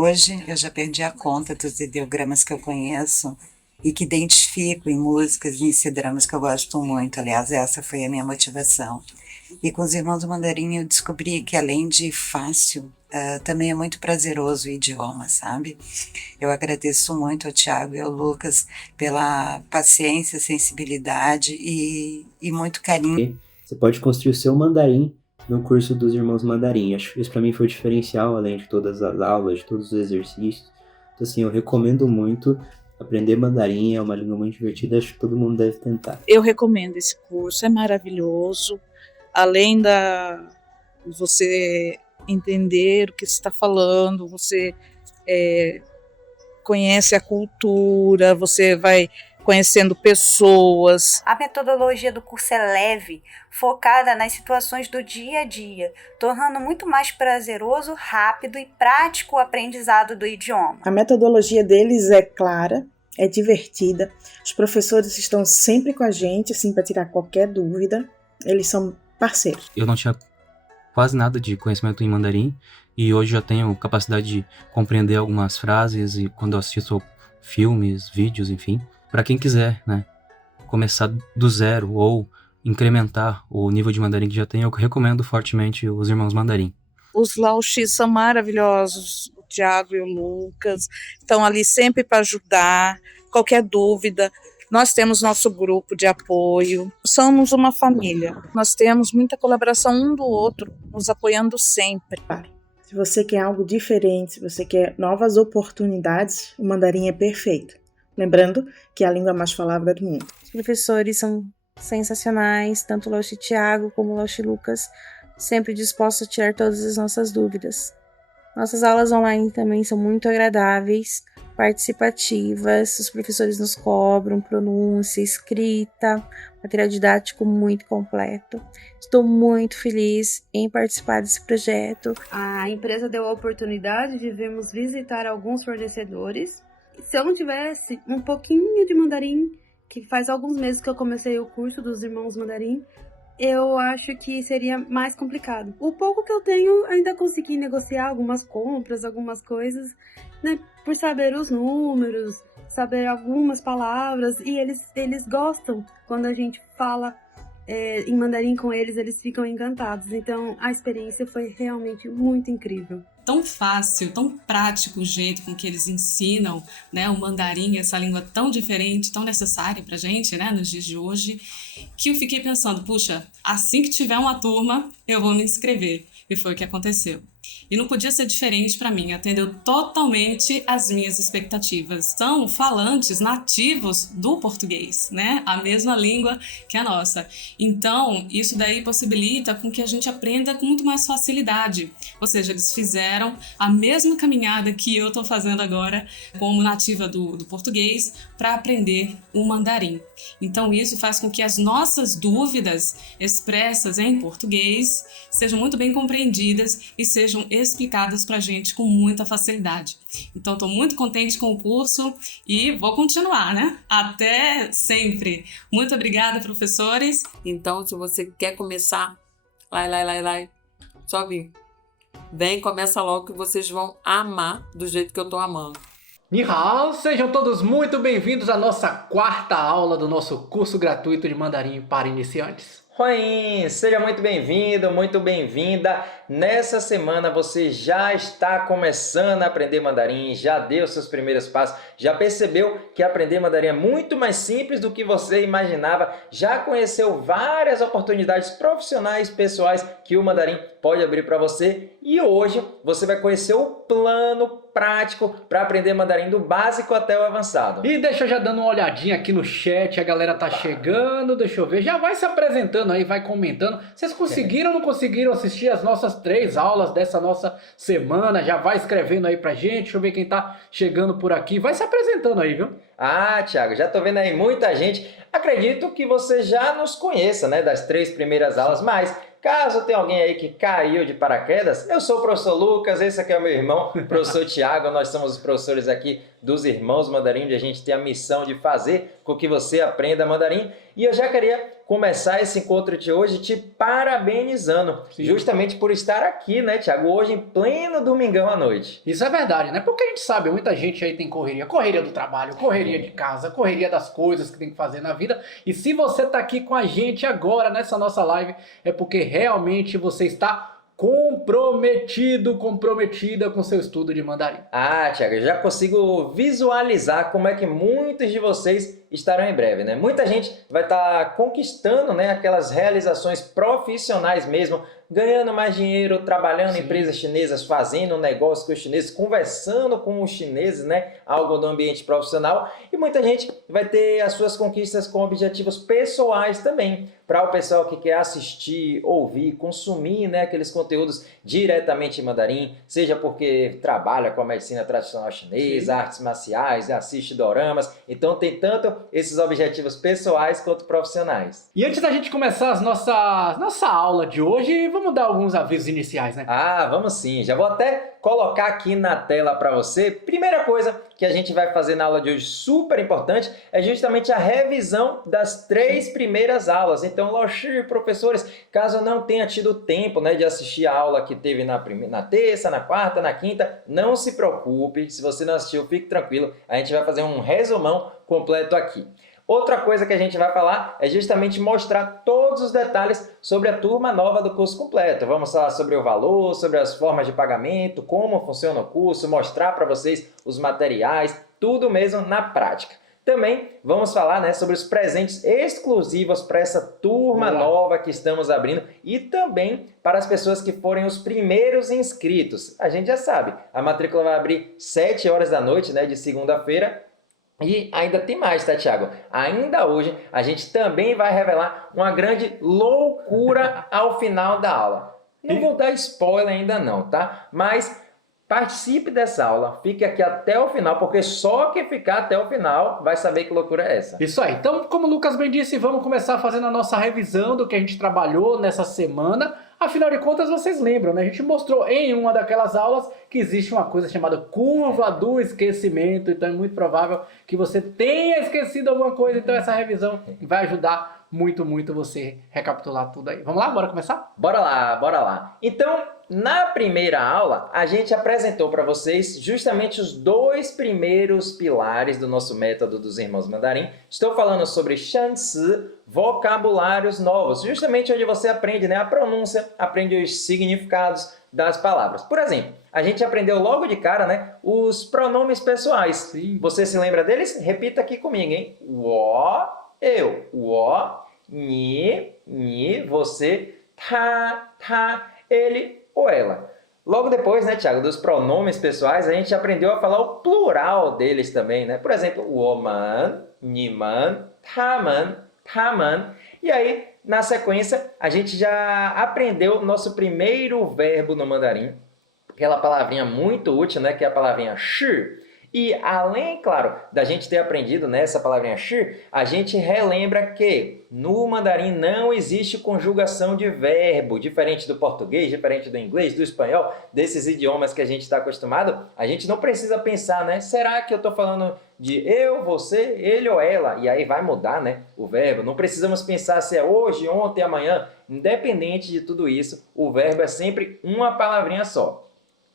Hoje eu já perdi a conta dos ideogramas que eu conheço e que identifico em músicas e em C-dramas que eu gosto muito. Aliás, essa foi a minha motivação. E com os Irmãos Mandarim eu descobri que além de fácil, também é muito prazeroso o idioma, sabe? Eu agradeço muito ao Tiago e ao Lucas pela paciência, sensibilidade e muito carinho. Você pode construir o seu mandarim no curso dos Irmãos Mandarim. Acho que isso para mim foi o diferencial, além de todas as aulas, de todos os exercícios. Então, assim, eu recomendo muito. Aprender mandarim é uma língua muito divertida, acho que todo mundo deve tentar. Eu recomendo esse curso, é maravilhoso. Além da você entender o que você está falando, você conhece a cultura, você vai conhecendo pessoas. A metodologia do curso é leve, focada nas situações do dia a dia, tornando muito mais prazeroso, rápido e prático o aprendizado do idioma. A metodologia deles é clara, é divertida, os professores estão sempre com a gente, assim, para tirar qualquer dúvida, eles são parceiros. Eu não tinha quase nada de conhecimento em mandarim e hoje já tenho capacidade de compreender algumas frases e quando eu assisto filmes, vídeos, enfim. Para quem quiser, né, começar do zero ou incrementar o nível de mandarim que já tem, eu recomendo fortemente os Irmãos Mandarim. Os Laoxis são maravilhosos, o Tiago e o Lucas estão ali sempre para ajudar, qualquer dúvida. Nós temos nosso grupo de apoio, somos uma família. Nós temos muita colaboração um do outro, nos apoiando sempre. Se você quer algo diferente, se você quer novas oportunidades, o mandarim é perfeito. Lembrando que é a língua mais falada do mundo. Os professores são sensacionais, tanto o Laoxi Tiago como o Laoxi Lucas, sempre dispostos a tirar todas as nossas dúvidas. Nossas aulas online também são muito agradáveis, participativas, os professores nos cobram pronúncia, escrita, material didático muito completo. Estou muito feliz em participar desse projeto. A empresa deu a oportunidade de virmos visitar alguns fornecedores. Se eu não tivesse um pouquinho de mandarim, que faz alguns meses que eu comecei o curso dos Irmãos Mandarim, eu acho que seria mais complicado. O pouco que eu tenho, ainda consegui negociar algumas compras, algumas coisas, né? Por saber os números, saber algumas palavras, e eles gostam quando a gente fala em mandarim com eles, eles ficam encantados. Então a experiência foi realmente muito incrível. Tão fácil, tão prático o jeito com que eles ensinam, né, o mandarim, essa língua tão diferente, tão necessária pra gente, né, nos dias de hoje, que eu fiquei pensando, puxa, assim que tiver uma turma, eu vou me inscrever. E foi o que aconteceu. E não podia ser diferente para mim, atendeu totalmente as minhas expectativas. São falantes nativos do português, né? A mesma língua que a nossa. Então, isso daí possibilita com que a gente aprenda com muito mais facilidade. Ou seja, eles fizeram a mesma caminhada que eu estou fazendo agora como nativa do português para aprender o mandarim. Então, isso faz com que as nossas dúvidas expressas em português sejam muito bem compreendidas e sejam explicadas para a gente com muita facilidade. Então, estou muito contente com o curso e vou continuar, né? Até sempre. Muito obrigada, professores. Então, se você quer começar, lá, só vir. Vem, começa logo que vocês vão amar do jeito que eu estou amando. Ni hao, sejam todos muito bem-vindos à nossa quarta aula do nosso curso gratuito de mandarim para iniciantes. Oi, seja muito bem-vindo, muito bem-vinda. Nessa semana você já está começando a aprender mandarim, já deu seus primeiros passos, já percebeu que aprender mandarim é muito mais simples do que você imaginava, já conheceu várias oportunidades profissionais, pessoais que o mandarim pode abrir para você e hoje você vai conhecer o plano prático para aprender mandarim do básico até o avançado. E deixa eu já dando uma olhadinha aqui no chat, a galera tá chegando, deixa eu ver, já vai se apresentando aí, vai comentando. Vocês conseguiram ou não conseguiram assistir as nossas 3 aulas dessa nossa semana? Já vai escrevendo aí pra gente, deixa eu ver quem tá chegando por aqui, vai se apresentando aí, viu? Ah, Thiago, já tô vendo aí muita gente. Acredito que você já nos conheça, né, das 3 primeiras aulas, mas caso tenha alguém aí que caiu de paraquedas, eu sou o professor Lucas, esse aqui é o meu irmão, o professor Tiago, nós somos os professores aqui dos Irmãos Mandarim, onde a gente tem a missão de fazer com que você aprenda mandarim. E eu já queria começar esse encontro de hoje te parabenizando, justamente por estar aqui, né, Thiago, hoje em pleno domingão à noite. Isso é verdade, né? Porque a gente sabe, muita gente aí tem correria. Correria do trabalho, correria de casa, correria das coisas que tem que fazer na vida. E se você tá aqui com a gente agora nessa nossa live, é porque realmente você está comprometida com seu estudo de mandarim. Ah, Thiago, eu já consigo visualizar como é que muitos de vocês estarão em breve, né? Muita gente vai estar conquistando, né, aquelas realizações profissionais mesmo, ganhando mais dinheiro, trabalhando em empresas chinesas, fazendo um negócio com os chineses, conversando com os chineses, né? Algo no ambiente profissional. E muita gente vai ter as suas conquistas com objetivos pessoais também. Para o pessoal que quer assistir, ouvir, consumir, né, aqueles conteúdos diretamente em mandarim, seja porque trabalha com a medicina tradicional chinesa, artes marciais, assiste doramas. Então tem tanto esses objetivos pessoais quanto profissionais. E antes da gente começar nossa aula de hoje, vamos dar alguns avisos iniciais, né? Ah, vamos sim. Já vou até colocar aqui na tela para você. Primeira coisa que a gente vai fazer na aula de hoje, super importante, é justamente a revisão das 3 primeiras aulas. Então, Loshi, professores, caso não tenha tido tempo, né, de assistir a aula que teve na terça, na quarta, na quinta, não se preocupe. Se você não assistiu, fique tranquilo. A gente vai fazer um resumão completo aqui. Outra coisa que a gente vai falar é justamente mostrar todos os detalhes sobre a turma nova do curso completo. Vamos falar sobre o valor, sobre as formas de pagamento, como funciona o curso, mostrar para vocês os materiais, tudo mesmo na prática. Também vamos falar, né, sobre os presentes exclusivos para essa turma nova que estamos abrindo e também para as pessoas que forem os primeiros inscritos. A gente já sabe, a matrícula vai abrir 7 horas da noite, né, de segunda-feira. E ainda tem mais, tá, Thiago? Ainda hoje, a gente também vai revelar uma grande loucura ao final da aula. Não vou dar spoiler ainda não, tá? Mas participe dessa aula, fique aqui até o final, porque só quem ficar até o final vai saber que loucura é essa. Isso aí. Então, como o Lucas bem disse, vamos começar fazendo a nossa revisão do que a gente trabalhou nessa semana. Afinal de contas, vocês lembram, né? A gente mostrou em uma daquelas aulas que existe uma coisa chamada curva do esquecimento. Então é muito provável que você tenha esquecido alguma coisa. Então essa revisão vai ajudar muito você recapitular tudo aí. Vamos lá? Bora começar? Bora lá, bora lá. Então, na primeira aula, a gente apresentou para vocês justamente os 2 primeiros pilares do nosso método dos Irmãos Mandarim. Estou falando sobre Shansi, vocabulários novos, justamente onde você aprende, né, a pronúncia, aprende os significados das palavras. Por exemplo, a gente aprendeu logo de cara, né, os pronomes pessoais. Sim. Você se lembra deles? Repita aqui comigo, hein? Wo, eu. Wo, ni, você. Ta, ele ou ela. Logo depois, né, Thiago, dos pronomes pessoais, a gente aprendeu a falar o plural deles também, né? Por exemplo, woman, niman, taman. E aí, na sequência, a gente já aprendeu o nosso primeiro verbo no mandarim, aquela palavrinha muito útil, né, que é a palavrinha shi. E além, claro, da gente ter aprendido nessa palavrinha shi, a gente relembra que no mandarim não existe conjugação de verbo, diferente do português, diferente do inglês, do espanhol, desses idiomas que a gente está acostumado. A gente não precisa pensar, né? Será que eu estou falando de eu, você, ele ou ela? E aí vai mudar, né, o verbo. Não precisamos pensar se é hoje, ontem, amanhã. Independente de tudo isso, o verbo é sempre uma palavrinha só.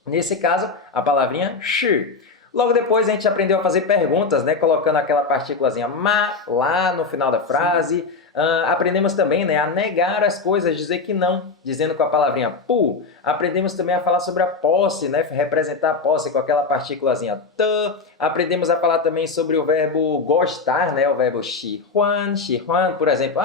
Nesse caso, a palavrinha shi. Logo depois a gente aprendeu a fazer perguntas, né? Colocando aquela partículazinha ma lá no final da frase. Aprendemos também, né, a negar as coisas, dizer que não, dizendo com a palavrinha pu. Aprendemos também a falar sobre a posse, né? Representar a posse com aquela partículazinha t. Aprendemos a falar também sobre o verbo gostar, né? O verbo xihuan, por exemplo.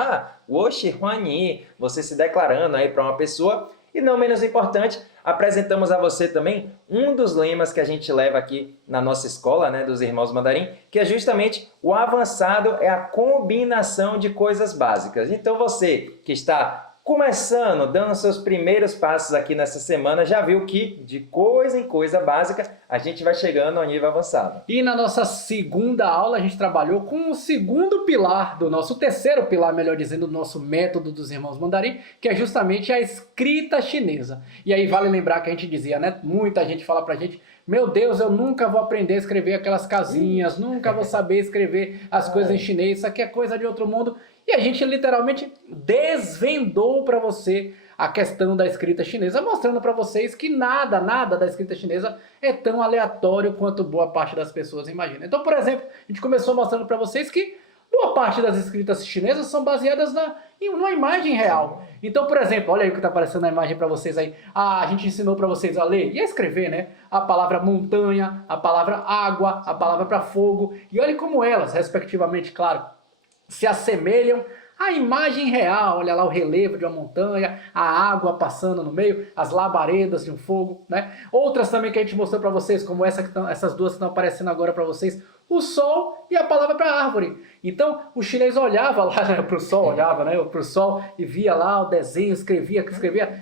Wo xihuan ni, você se declarando aí para uma pessoa. E não menos importante, apresentamos a você também um dos lemas que a gente leva aqui na nossa escola, né, dos Irmãos Mandarim, que é justamente o avançado é a combinação de coisas básicas. Então você que está começando, dando seus primeiros passos aqui nessa semana, já viu que de coisa em coisa básica a gente vai chegando ao nível avançado. E na nossa segunda aula a gente trabalhou com o segundo pilar do nosso, o terceiro pilar, melhor dizendo, do nosso método dos Irmãos Mandarim, que é justamente a escrita chinesa. E aí vale lembrar que a gente dizia, né, muita gente fala pra gente: meu Deus, eu nunca vou aprender a escrever aquelas casinhas, nunca vou saber escrever as coisas em chinês, isso aqui é coisa de outro mundo. E a gente literalmente desvendou para você a questão da escrita chinesa, mostrando para vocês que nada da escrita chinesa é tão aleatório quanto boa parte das pessoas imaginam. Então, por exemplo, a gente começou mostrando para vocês que boa parte das escritas chinesas são baseadas numa imagem real. Então, por exemplo, olha aí o que está aparecendo na imagem para vocês aí. A gente ensinou para vocês a ler e a escrever, né? A palavra montanha, a palavra água, a palavra para fogo. E olha como elas, respectivamente, claro, se assemelham à imagem real. Olha lá o relevo de uma montanha, a água passando no meio, as labaredas de um fogo, né? Outras também que a gente mostrou para vocês, como essas duas que estão aparecendo agora para vocês, o sol e a palavra para árvore. Então, o chinês olhava lá, né, para o sol, para o sol e via lá o desenho, escrevia.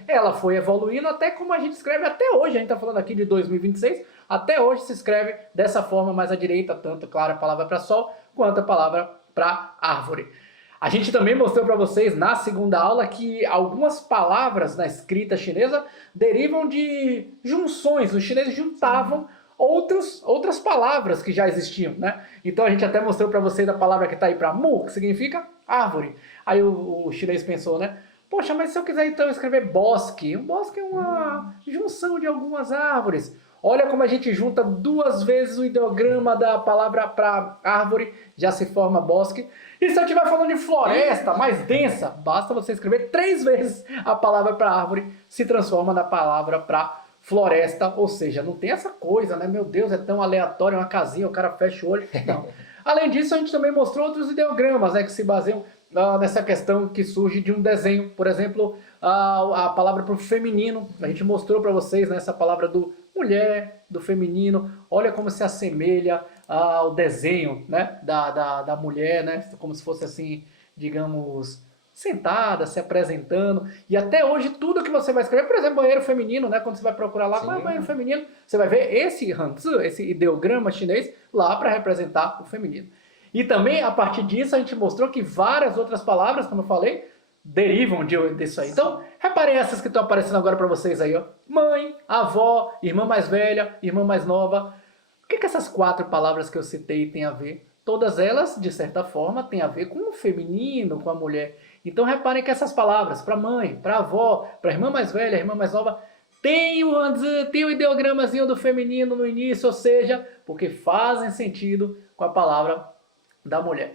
Ela foi evoluindo até como a gente escreve até hoje. A gente está falando aqui de 2026, até hoje se escreve dessa forma mais à direita, tanto, claro, a palavra para sol quanto a palavra para árvore. A gente também mostrou para vocês na segunda aula que algumas palavras na escrita chinesa derivam de junções. Os chineses juntavam outras palavras que já existiam, né? Então a gente até mostrou para vocês a palavra que está aí para mu, que significa árvore. Aí o chinês pensou, né? Poxa, mas se eu quiser então escrever bosque, um bosque é uma junção de algumas árvores. Olha como a gente junta 2 vezes o ideograma da palavra para árvore, já se forma bosque. E se eu estiver falando de floresta mais densa, basta você escrever 3 vezes a palavra para árvore, se transforma na palavra para floresta, ou seja, não tem essa coisa, né? Meu Deus, é tão aleatório, uma casinha, o cara fecha o olho. Não. Além disso, a gente também mostrou outros ideogramas, né, que se baseiam nessa questão que surge de um desenho. Por exemplo, a palavra para o feminino. A gente mostrou para vocês, né, essa palavra do mulher, do feminino. Olha como se assemelha ao desenho, né, da mulher, né, como se fosse assim, digamos, sentada, se apresentando. E até hoje, tudo que você vai escrever, por exemplo, banheiro feminino, né, quando você vai procurar lá, qual é o banheiro feminino, você vai ver esse hanzi, esse ideograma chinês, lá para representar o feminino. E também, a partir disso, a gente mostrou que várias outras palavras, como eu falei, derivam disso aí. Então, reparem essas que estão aparecendo agora para vocês aí, ó. Mãe, avó, irmã mais velha, irmã mais nova. O que essas 4 palavras que eu citei têm a ver? Todas elas, de certa forma, têm a ver com o feminino, com a mulher. Então, reparem que essas palavras, para mãe, para avó, para irmã mais velha, irmã mais nova, tem o ideogramazinho do feminino no início, ou seja, porque fazem sentido com a palavra da mulher.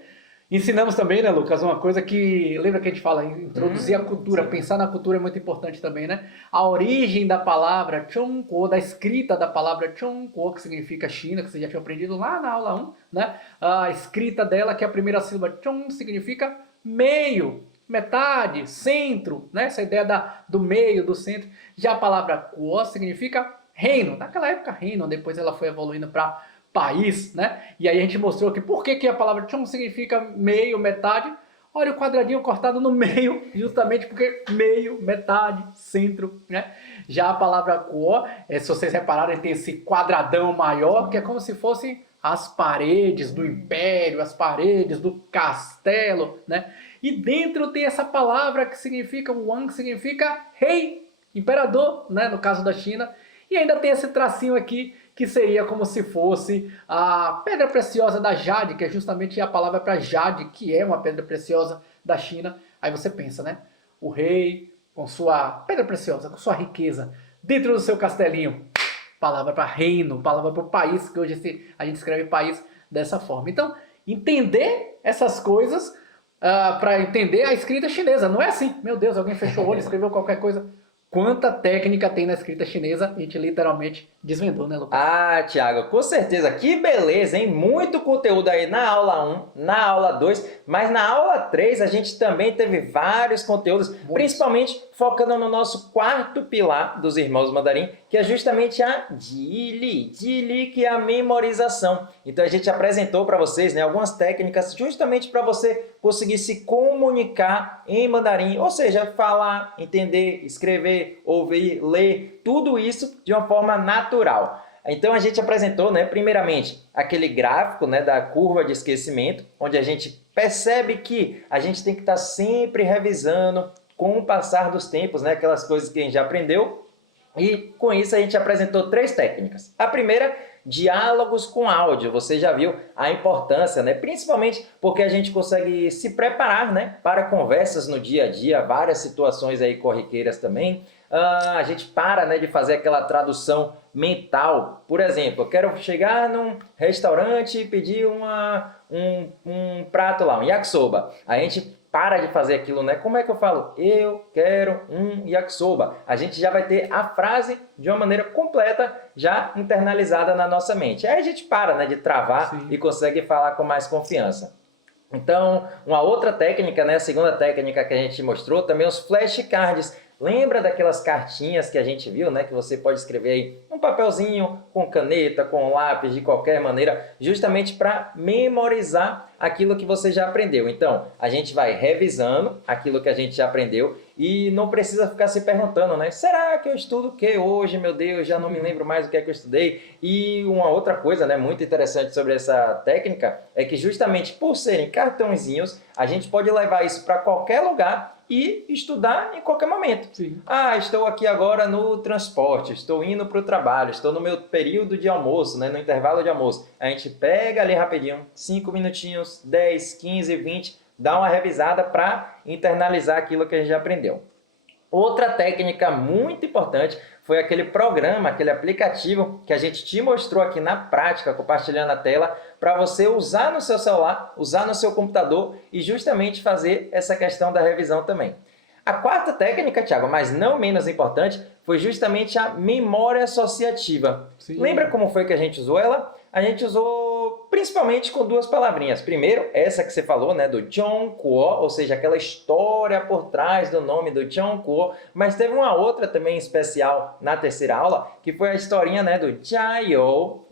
Ensinamos também, né, Lucas, uma coisa que, lembra que a gente fala, introduzir a cultura, pensar na cultura é muito importante também, né? A origem da palavra Chongguo, da escrita da palavra Chongguo, que significa China, que você já tinha aprendido lá na aula 1, né? A escrita dela, que é a primeira sílaba Chong, significa meio, metade, centro, né? Essa ideia do meio, do centro. Já a palavra Guo significa reino. Naquela época, reino, depois ela foi evoluindo para país, né? E aí a gente mostrou que por que a palavra Chong significa meio, metade. Olha o quadradinho cortado no meio, justamente porque meio, metade, centro, né? Já a palavra Guo, se vocês repararem, tem esse quadradão maior, que é como se fossem as paredes do império, as paredes do castelo, né? E dentro tem essa palavra que significa, Wang, que significa rei, imperador, né? No caso da China. E ainda tem esse tracinho aqui, que seria como se fosse a pedra preciosa da jade, que é justamente a palavra para jade, que é uma pedra preciosa da China. Aí você pensa, né? O rei com sua pedra preciosa, com sua riqueza, dentro do seu castelinho. Palavra para reino, palavra para o país, que hoje a gente escreve país dessa forma. Então, entender essas coisas para entender a escrita chinesa. Não é assim, meu Deus, alguém fechou o olho e escreveu qualquer coisa. Quanta técnica tem na escrita chinesa, a gente literalmente desvendou, né, Lucas? Ah, Thiago, com certeza. Que beleza, hein? Muito conteúdo aí na aula 1, na aula 2, mas na aula 3 a gente também teve vários conteúdos, principalmente focando no nosso 4º pilar dos Irmãos Mandarim, que é justamente a Jili, que é a memorização. Então a gente apresentou para vocês, né, algumas técnicas justamente para você conseguir se comunicar em mandarim, ou seja, falar, entender, escrever, ouvir, ler, tudo isso de uma forma natural. Então a gente apresentou, né, primeiramente, aquele gráfico, né, da curva de esquecimento, onde a gente percebe que a gente tem que estar sempre revisando com o passar dos tempos, né, aquelas coisas que a gente já aprendeu. E com isso a gente apresentou 3 técnicas. A primeira, diálogos com áudio. Você já viu a importância, né? Principalmente porque a gente consegue se preparar, né, para conversas no dia a dia, várias situações aí corriqueiras também. A gente para, né, de fazer aquela tradução mental. Por exemplo, eu quero chegar num restaurante e pedir um prato lá, um yakisoba. A gente para de fazer aquilo, né? Como é que eu falo? Eu quero um yakisoba. A gente já vai ter a frase de uma maneira completa, já internalizada na nossa mente. Aí a gente para, né, de travar e consegue falar com mais confiança. Então, uma outra técnica, né, a segunda técnica que a gente mostrou, também os flashcards. Lembra daquelas cartinhas que a gente viu, né? Que você pode escrever aí um papelzinho, com caneta, com lápis, de qualquer maneira, justamente para memorizar aquilo que você já aprendeu. Então, a gente vai revisando aquilo que a gente já aprendeu e não precisa ficar se perguntando, né? Será que eu estudo o que hoje? Meu Deus, já não me lembro mais o que é que eu estudei. E uma outra coisa, né, muito interessante sobre essa técnica é que justamente por serem cartõezinhos, a gente pode levar isso para qualquer lugar e estudar em qualquer momento. Sim. Estou aqui agora no transporte, estou indo para o trabalho, estou no meu período de almoço, né, no intervalo de almoço. A gente pega ali rapidinho, 5 minutinhos, 10, 15, 20, dá uma revisada para internalizar aquilo que a gente já aprendeu. Outra técnica muito importante foi aquele programa, aquele aplicativo que a gente te mostrou aqui na prática, compartilhando a tela, para você usar no seu celular, usar no seu computador e justamente fazer essa questão da revisão também. A quarta técnica, Thiago, mas não menos importante, foi justamente a memória associativa. Sim. Lembra como foi que a gente usou ela? A gente usou principalmente com 2 palavrinhas. Primeiro, essa que você falou, né, do Jeonguo, ou seja, aquela história por trás do nome do Jeonguo, mas teve uma outra também especial na terceira aula, que foi a historinha, né, do Jiayou.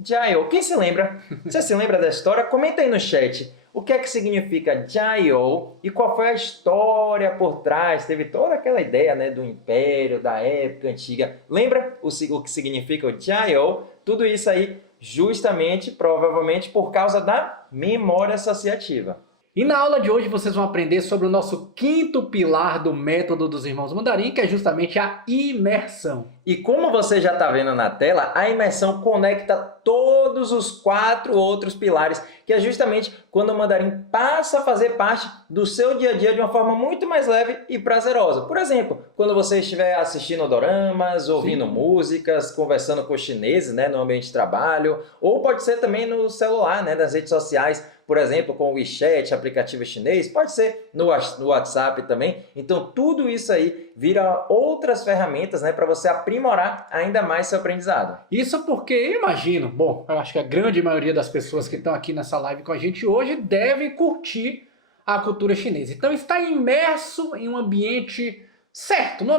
Quem se lembra? Você se lembra da história? Comenta aí no chat. O que é que significa Jiayou e qual foi a história por trás? Teve toda aquela ideia, né, do império, da época antiga. Lembra o que significa o Jiayou? Tudo isso aí justamente, provavelmente, por causa da memória associativa. E na aula de hoje vocês vão aprender sobre o nosso 5º pilar do método dos irmãos Mandarim, que é justamente a imersão. E como você já está vendo na tela, a imersão conecta todos os 4 outros pilares, que é justamente quando o mandarim passa a fazer parte do seu dia a dia de uma forma muito mais leve e prazerosa. Por exemplo, quando você estiver assistindo doramas, ouvindo músicas, conversando com os chineses, né, no ambiente de trabalho, ou pode ser também no celular, né, nas redes sociais, por exemplo, com o WeChat, aplicativo chinês, pode ser no WhatsApp também. Então, tudo isso aí vira outras ferramentas, né, para você aprimorar ainda mais seu aprendizado. Isso porque, eu imagino, bom, eu acho que a grande maioria das pessoas que estão aqui nessa live com a gente hoje devem curtir a cultura chinesa. Então, estar imerso em um ambiente certo, no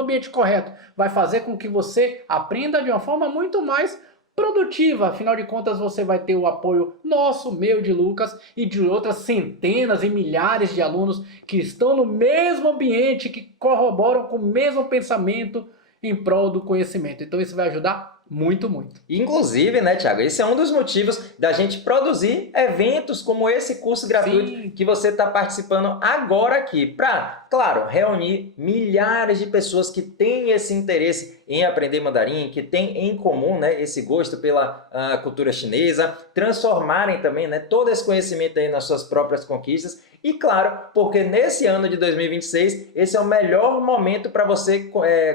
ambiente correto, vai fazer com que você aprenda de uma forma muito mais produtiva. Afinal de contas, você vai ter o apoio nosso, meu, de Lucas e de outras centenas e milhares de alunos que estão no mesmo ambiente, que corroboram com o mesmo pensamento em prol do conhecimento. Então isso vai ajudar muito, muito. Inclusive, né, Thiago, esse é um dos motivos da gente produzir eventos como esse curso gratuito que você está participando agora aqui, para, claro, reunir milhares de pessoas que têm esse interesse em aprender mandarim, que têm em comum, né, esse gosto pela cultura chinesa, transformarem também, né, todo esse conhecimento aí nas suas próprias conquistas. E claro, porque nesse ano de 2026, esse é o melhor momento para você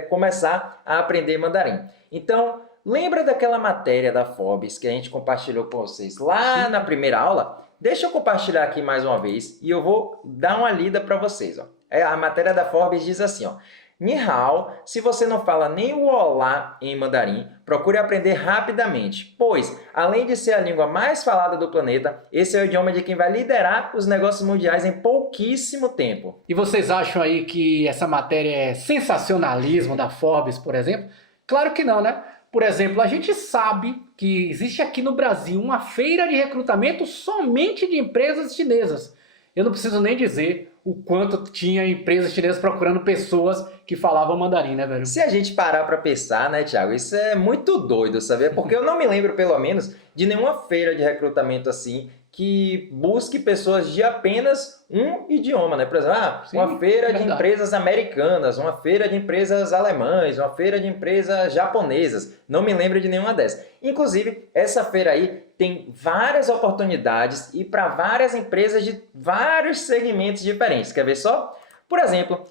começar a aprender mandarim. Então, lembra daquela matéria da Forbes que a gente compartilhou com vocês lá na primeira aula? Deixa eu compartilhar aqui mais uma vez e eu vou dar uma lida para vocês. Ó. A matéria da Forbes diz assim, ó. Ni hao, se você não fala nem o olá em mandarim, procure aprender rapidamente, pois, além de ser a língua mais falada do planeta, esse é o idioma de quem vai liderar os negócios mundiais em pouquíssimo tempo. E vocês acham aí que essa matéria é sensacionalismo da Forbes, por exemplo? Claro que não, né? Por exemplo, a gente sabe que existe aqui no Brasil uma feira de recrutamento somente de empresas chinesas. Eu não preciso nem dizer o quanto tinha empresas chinesas procurando pessoas que falavam mandarim, né, velho? Se a gente parar para pensar, né, Thiago, isso é muito doido, sabe? Porque eu não me lembro, pelo menos, de nenhuma feira de recrutamento assim que busque pessoas de apenas um idioma, né? Por exemplo, uma feira de empresas americanas, uma feira de empresas alemãs, uma feira de empresas japonesas. Não me lembro de nenhuma dessas. Inclusive, essa feira aí tem várias oportunidades e para várias empresas de vários segmentos diferentes. Quer ver só? Por exemplo,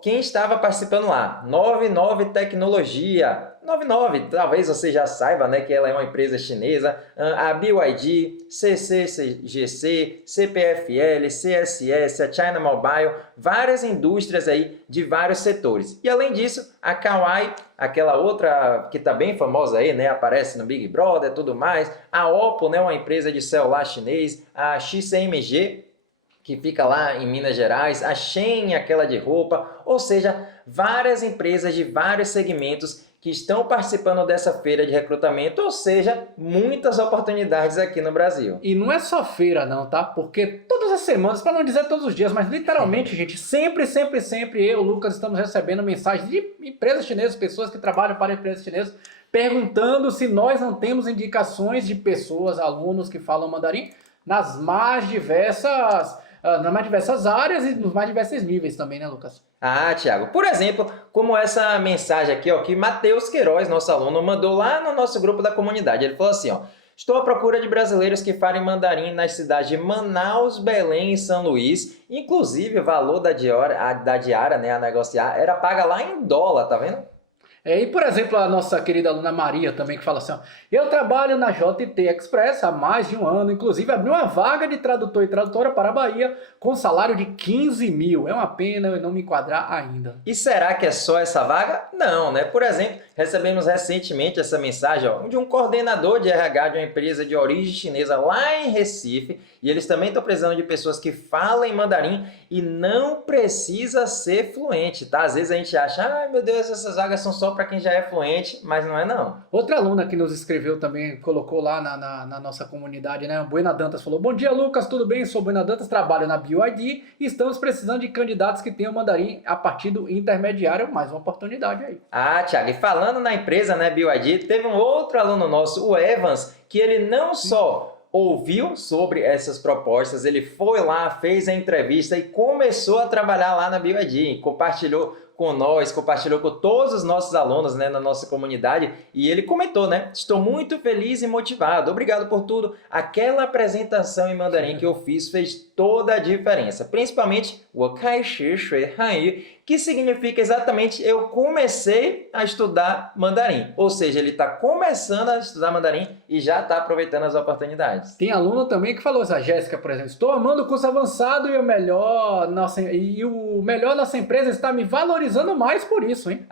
quem estava participando lá, 99 Tecnologia, 99, talvez você já saiba, né, que ela é uma empresa chinesa, a BYD, CCGC, CPFL, CSS, a China Mobile, várias indústrias aí de vários setores. E além disso, a Kawai, aquela outra que está bem famosa aí, né, aparece no Big Brother e tudo mais, a Oppo, né, uma empresa de celular chinês, a XCMG, que fica lá em Minas Gerais, a Shein, aquela de roupa, ou seja, várias empresas de vários segmentos que estão participando dessa feira de recrutamento, ou seja, muitas oportunidades aqui no Brasil. E não é só feira não, tá? Porque todas as semanas, para não dizer todos os dias, mas literalmente, gente, sempre eu, Lucas, estamos recebendo mensagens de empresas chinesas, pessoas que trabalham para empresas chinesas, perguntando se nós não temos indicações de pessoas, alunos que falam mandarim nas mais diversas áreas e nos mais diversos níveis também, né, Lucas? Tiago, por exemplo, como essa mensagem aqui, que Matheus Queiroz, nosso aluno, mandou lá no nosso grupo da comunidade. Ele falou assim, estou à procura de brasileiros que falem mandarim nas cidades de Manaus, Belém e São Luís. Inclusive, o valor da diária, né, a negociar, era paga lá em dólar, tá vendo? E, por exemplo, a nossa querida aluna Maria também, que fala assim, eu trabalho na JT Express há mais de um ano, inclusive abri uma vaga de tradutor e tradutora para a Bahia com salário de 15 mil. É uma pena eu não me enquadrar ainda. E será que é só essa vaga? Não, né? Por exemplo, recebemos recentemente essa mensagem de um coordenador de RH de uma empresa de origem chinesa lá em Recife, e eles também estão precisando de pessoas que falem mandarim e não precisa ser fluente, tá? Às vezes a gente acha, meu Deus, essas vagas são só para quem já é fluente, mas não é não. Outra aluna que nos escreveu também, colocou lá na nossa comunidade, né? Buena Dantas falou, bom dia Lucas, tudo bem? Sou Buena Dantas, trabalho na BYD e estamos precisando de candidatos que tenham mandarim a partir do intermediário, mais uma oportunidade aí. Tiago, e falando na empresa, né, BYD, teve um outro aluno nosso, o Evans, que ele não só ouviu sobre essas propostas, ele foi lá, fez a entrevista e começou a trabalhar lá na BYD, compartilhou com nós, compartilhou com todos os nossos alunos, né, na nossa comunidade, e ele comentou, né, estou muito feliz e motivado, obrigado por tudo, aquela apresentação em mandarim que eu fiz fez toda a diferença, principalmente o Kai Shi Shui Han, que significa exatamente eu comecei a estudar mandarim, ou seja, ele está começando a estudar mandarim e já está aproveitando as oportunidades. Tem aluno também que falou, a Jéssica, por exemplo, estou amando o curso avançado e o melhor nossa empresa está me valorizando mais por isso, hein?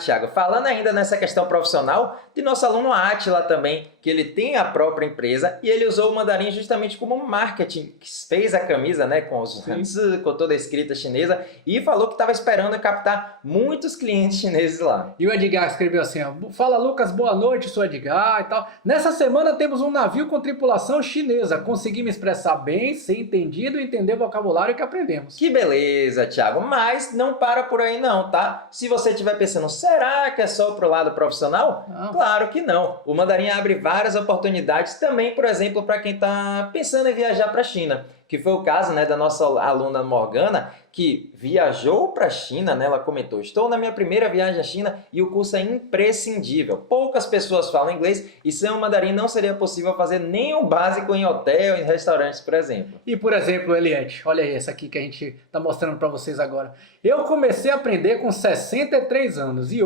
Tiago, falando ainda nessa questão profissional, tem nosso aluno Átila também, que ele tem a própria empresa e ele usou o mandarim justamente como marketing, que fez a camisa, né, com os hanzi, com toda a escrita chinesa e falou que estava esperando captar muitos clientes chineses lá. E o Edgar escreveu assim, fala Lucas, boa noite, sou Edgar e tal. Nessa semana temos um navio com tripulação chinesa, consegui me expressar bem, ser entendido e entender o vocabulário que aprendemos. Que beleza, Thiago, mas não para por aí não, tá? Se você estiver pensando, será que é só pro lado profissional? Não. Claro que não. O mandarim abre várias oportunidades também, por exemplo, para quem está pensando em viajar para a China, que foi o caso, né, da nossa aluna Morgana, que viajou para a China, né? Ela comentou, estou na minha primeira viagem à China e o curso é imprescindível. Poucas pessoas falam inglês e sem o mandarim não seria possível fazer nem o básico em hotel, em restaurantes, por exemplo. E, por exemplo, Eliette, olha aí essa aqui que a gente está mostrando para vocês agora. Eu comecei a aprender com 63 anos e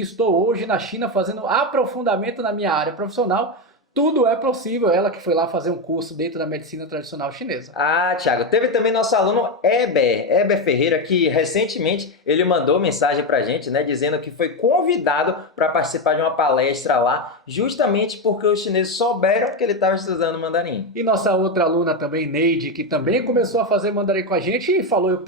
estou hoje na China fazendo aprofundamento na minha área profissional. Tudo é possível, ela que foi lá fazer um curso dentro da medicina tradicional chinesa. Thiago, teve também nosso aluno Eber Ferreira, que recentemente ele mandou mensagem pra gente, né, dizendo que foi convidado para participar de uma palestra lá, justamente porque os chineses souberam que ele estava estudando mandarim. E nossa outra aluna também, Neide, que também começou a fazer mandarim com a gente e falou, eu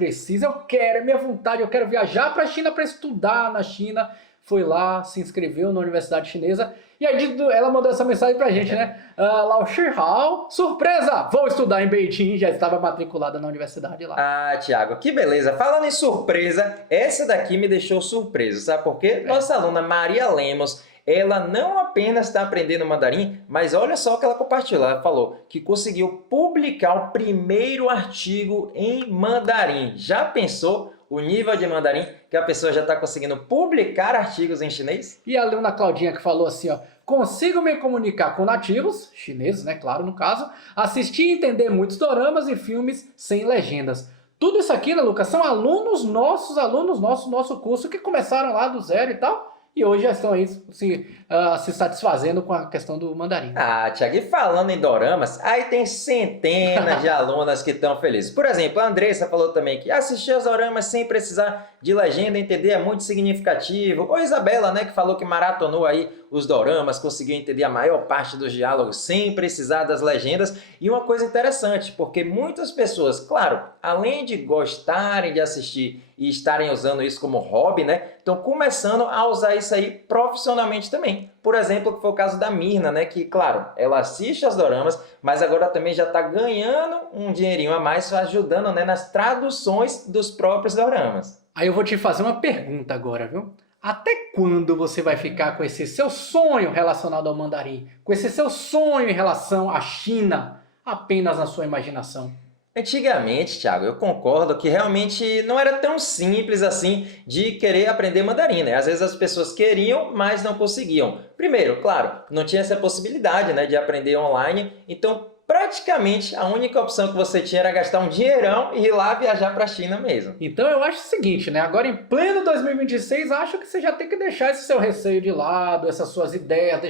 quero, é minha vontade, eu quero viajar para a China para estudar na China. Foi lá, se inscreveu na Universidade Chinesa e aí ela mandou essa mensagem pra gente, né? Lao Shihao, surpresa! Vou estudar em Beijing, já estava matriculada na universidade lá. Thiago, que beleza! Falando em surpresa, essa daqui me deixou surpreso, sabe por quê? Nossa aluna Maria Lemos, ela não apenas está aprendendo mandarim, mas olha só o que ela compartilhou. Ela falou que conseguiu publicar o primeiro artigo em mandarim. Já pensou o nível de mandarim que a pessoa já está conseguindo publicar artigos em chinês? E a aluna Claudinha que falou assim, ó, consigo me comunicar com nativos, chineses, né, claro, no caso, assistir e entender muitos doramas e filmes sem legendas. Tudo isso aqui, né, Lucas, são alunos nossos, nosso curso, que começaram lá do zero e tal, e hoje já estão aí se satisfazendo com a questão do mandarim. Ah, Thiago, e falando em doramas, aí tem centenas de alunas que estão felizes. Por exemplo, a Andressa falou também que assistir aos doramas sem precisar de legenda, entender, é muito significativo. Ou a Isabela, né, que falou que maratonou aí os doramas, conseguiu entender a maior parte dos diálogos sem precisar das legendas. E uma coisa interessante, porque muitas pessoas, claro, além de gostarem de assistir e estarem usando isso como hobby, né, estão começando a usar isso aí profissionalmente também. Por exemplo, que foi o caso da Mirna, né, que, claro, ela assiste aos doramas, mas agora também já está ganhando um dinheirinho a mais, ajudando, né, nas traduções dos próprios doramas. Aí eu vou te fazer uma pergunta agora, viu? Até quando você vai ficar com esse seu sonho relacionado ao mandarim? Com esse seu sonho em relação à China, apenas na sua imaginação? Antigamente, Thiago, eu concordo que realmente não era tão simples assim de querer aprender mandarim, né? Às vezes as pessoas queriam, mas não conseguiam. Primeiro, claro, não tinha essa possibilidade, né, de aprender online, então praticamente a única opção que você tinha era gastar um dinheirão e ir lá viajar para a China mesmo. Então eu acho o seguinte, né? Agora em pleno 2026, acho que você já tem que deixar esse seu receio de lado, essas suas ideias,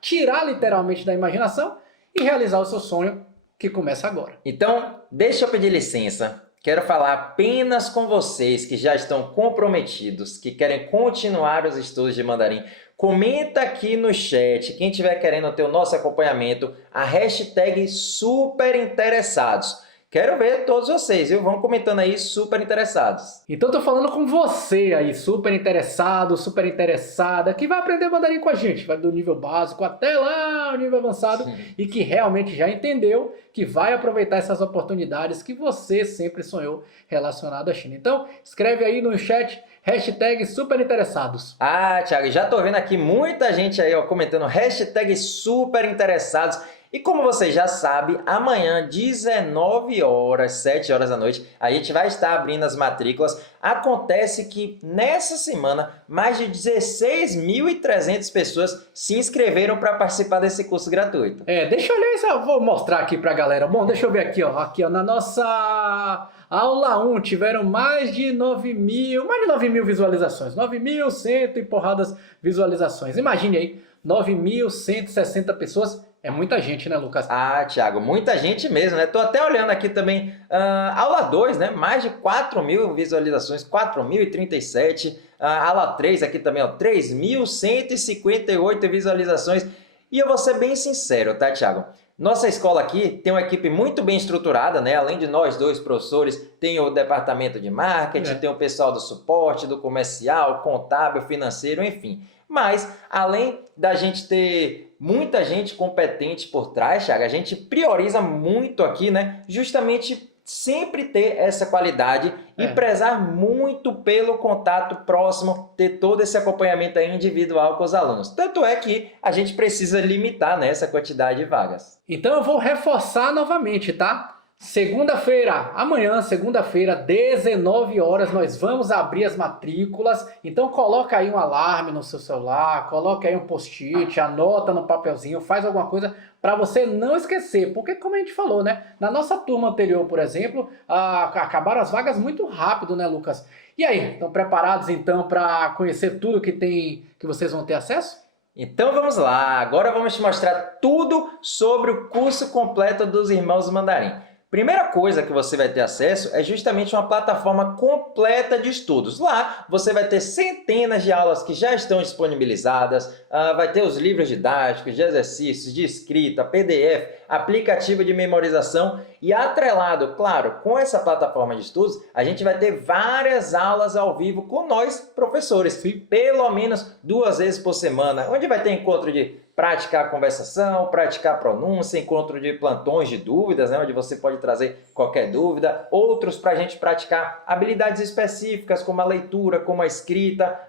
tirar literalmente da imaginação e realizar o seu sonho que começa agora. Então, deixa eu pedir licença. Quero falar apenas com vocês que já estão comprometidos, que querem continuar os estudos de mandarim. Comenta aqui no chat, quem estiver querendo ter o nosso acompanhamento, a hashtag superinteressados. Quero ver todos vocês, viu? Vão comentando aí, super interessados. Então tô falando com você aí, super interessado, super interessada, que vai aprender mandarim com a gente. Vai do nível básico até lá, o nível avançado. Sim. E que realmente já entendeu que vai aproveitar essas oportunidades que você sempre sonhou relacionado à China. Então, escreve aí no chat, hashtag superinteressados. Ah, Thiago, já tô vendo aqui muita gente aí, ó, comentando hashtag superinteressados. E como você já sabe, amanhã, 19 horas, 7 horas da noite, a gente vai estar abrindo as matrículas. Acontece que nessa semana, mais de 16.300 pessoas se inscreveram para participar desse curso gratuito. Deixa eu olhar isso, eu vou mostrar aqui pra galera. Bom, deixa eu ver aqui, ó. Aqui, ó, na nossa aula 1, tiveram mais de 9 mil visualizações. 9.100 e porradas visualizações. Imagine aí, 9.160 pessoas. É muita gente, né, Lucas? Ah, Thiago, muita gente mesmo, né? Tô até olhando aqui também, aula 2, né? Mais de 4.000 visualizações, 4.037. Aula 3 aqui também, ó, 3.158 visualizações. E eu vou ser bem sincero, tá, Thiago? Nossa escola aqui tem uma equipe muito bem estruturada, né? Além de nós dois professores, tem o departamento de marketing, tem o pessoal do suporte, do comercial, contábil, financeiro, enfim. Mas, além da gente ter muita gente competente por trás, Thiago, a gente prioriza muito aqui, né? Justamente sempre ter essa qualidade e prezar muito pelo contato próximo, ter todo esse acompanhamento aí individual com os alunos. Tanto é que a gente precisa limitar, né, essa quantidade de vagas. Então eu vou reforçar novamente, tá? Segunda-feira, amanhã, segunda-feira, 19 horas, nós vamos abrir as matrículas. Então coloca aí um alarme no seu celular, coloca aí um post-it, anota no papelzinho, faz alguma coisa para você não esquecer. Porque como a gente falou, né? Na nossa turma anterior, por exemplo, acabaram as vagas muito rápido, né, Lucas? E aí, estão preparados então para conhecer tudo que vocês vão ter acesso? Então vamos lá, agora vamos te mostrar tudo sobre o curso completo dos Irmãos Mandarim. Primeira coisa que você vai ter acesso é justamente uma plataforma completa de estudos. Lá você vai ter centenas de aulas que já estão disponibilizadas, vai ter os livros didáticos, de exercícios, de escrita, PDF, aplicativo de memorização e atrelado, claro, com essa plataforma de estudos, a gente vai ter várias aulas ao vivo com nós, professores, pelo menos 2 vezes por semana, onde vai ter encontro de praticar conversação, praticar pronúncia, encontro de plantões de dúvidas, né, onde você pode trazer qualquer dúvida, outros para a gente praticar habilidades específicas, como a leitura, como a escrita,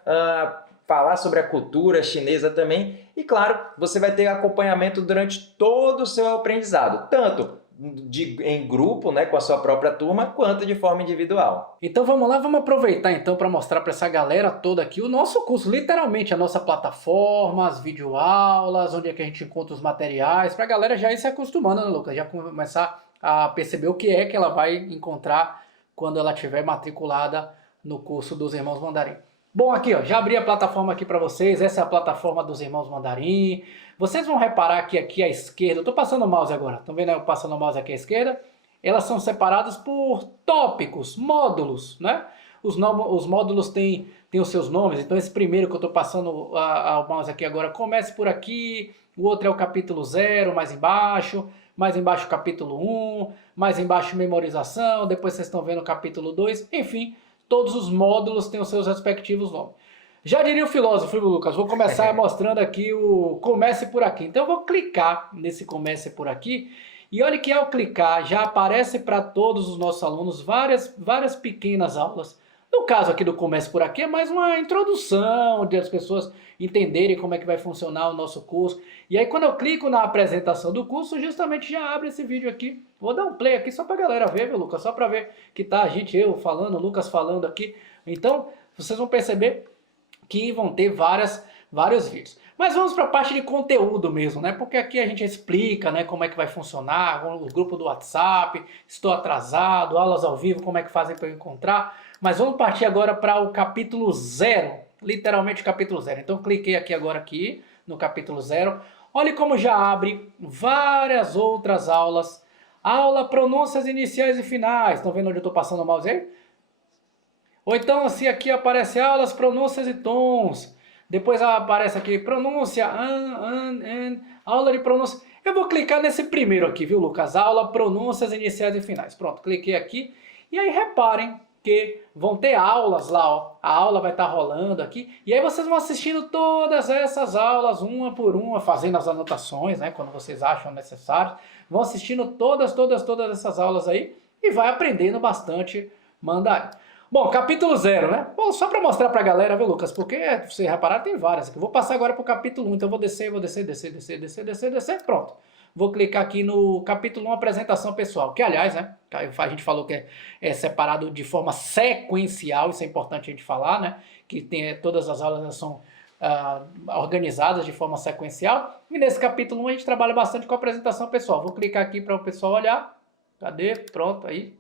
falar sobre a cultura chinesa também. E claro, você vai ter acompanhamento durante todo o seu aprendizado, tanto em grupo, né, com a sua própria turma, quanto de forma individual. Então vamos lá, vamos aproveitar então para mostrar para essa galera toda aqui o nosso curso, literalmente a nossa plataforma, as videoaulas, onde é que a gente encontra os materiais, para a galera já ir se acostumando, né, Lucas? Já começar a perceber o que é que ela vai encontrar quando ela estiver matriculada no curso dos Irmãos Mandarim. Bom, aqui ó, já abri a plataforma aqui para vocês, essa é a plataforma dos Irmãos Mandarim. Vocês vão reparar que aqui à esquerda, eu estou passando o mouse agora, estão vendo eu passando o mouse aqui à esquerda? Elas são separadas por tópicos, módulos, né? Os módulos têm os seus nomes, então esse primeiro que eu estou passando o mouse aqui agora, comece por aqui, o outro é o capítulo 0, mais embaixo o capítulo 1, mais embaixo memorização, depois vocês estão vendo o capítulo 2, enfim, todos os módulos têm os seus respectivos nomes. Já diria o filósofo, Lucas, vou começar mostrando aqui o comece por aqui. Então eu vou clicar nesse comece por aqui e olha que ao clicar já aparece para todos os nossos alunos várias pequenas aulas. No caso aqui do comece por aqui é mais uma introdução de as pessoas entenderem como é que vai funcionar o nosso curso. E aí quando eu clico na apresentação do curso, justamente já abre esse vídeo aqui. Vou dar um play aqui só para a galera ver, viu, Lucas? Só para ver que tá a gente, eu falando, o Lucas falando aqui. Então vocês vão perceber que vão ter vários vídeos. Mas vamos para a parte de conteúdo mesmo, né? Porque aqui a gente explica, né, como é que vai funcionar, o grupo do WhatsApp, estou atrasado, aulas ao vivo, como é que fazem para eu encontrar. Mas vamos partir agora para o capítulo 0, literalmente o capítulo 0. Então cliquei aqui agora no capítulo 0. Olha como já abre várias outras aulas. Aula pronúncias iniciais e finais. Estão vendo onde eu estou passando o mouse aí? Ou então, assim, aqui aparece aulas, pronúncias e tons. Depois aparece aqui pronúncia, aula de pronúncia. Eu vou clicar nesse primeiro aqui, viu, Lucas? Aula, pronúncias iniciais e finais. Pronto, cliquei aqui. E aí reparem que vão ter aulas lá, ó. A aula vai estar rolando aqui. E aí vocês vão assistindo todas essas aulas, uma por uma, fazendo as anotações, né? Quando vocês acham necessário. Vão assistindo todas essas aulas aí e vai aprendendo bastante mandarim. Bom, capítulo 0, né? Bom, só para mostrar para a galera, viu, Lucas? Porque, você reparar, tem várias aqui. Vou passar agora para o capítulo 1, então eu vou descer, descer, pronto. Vou clicar aqui no capítulo 1, apresentação pessoal, que aliás, né, a gente falou que é separado de forma sequencial, isso é importante a gente falar, né, que todas as aulas são organizadas de forma sequencial, e nesse capítulo 1 a gente trabalha bastante com a apresentação pessoal. Vou clicar aqui para o pessoal olhar, cadê? Pronto, aí,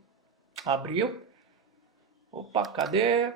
abriu. Opa, cadê?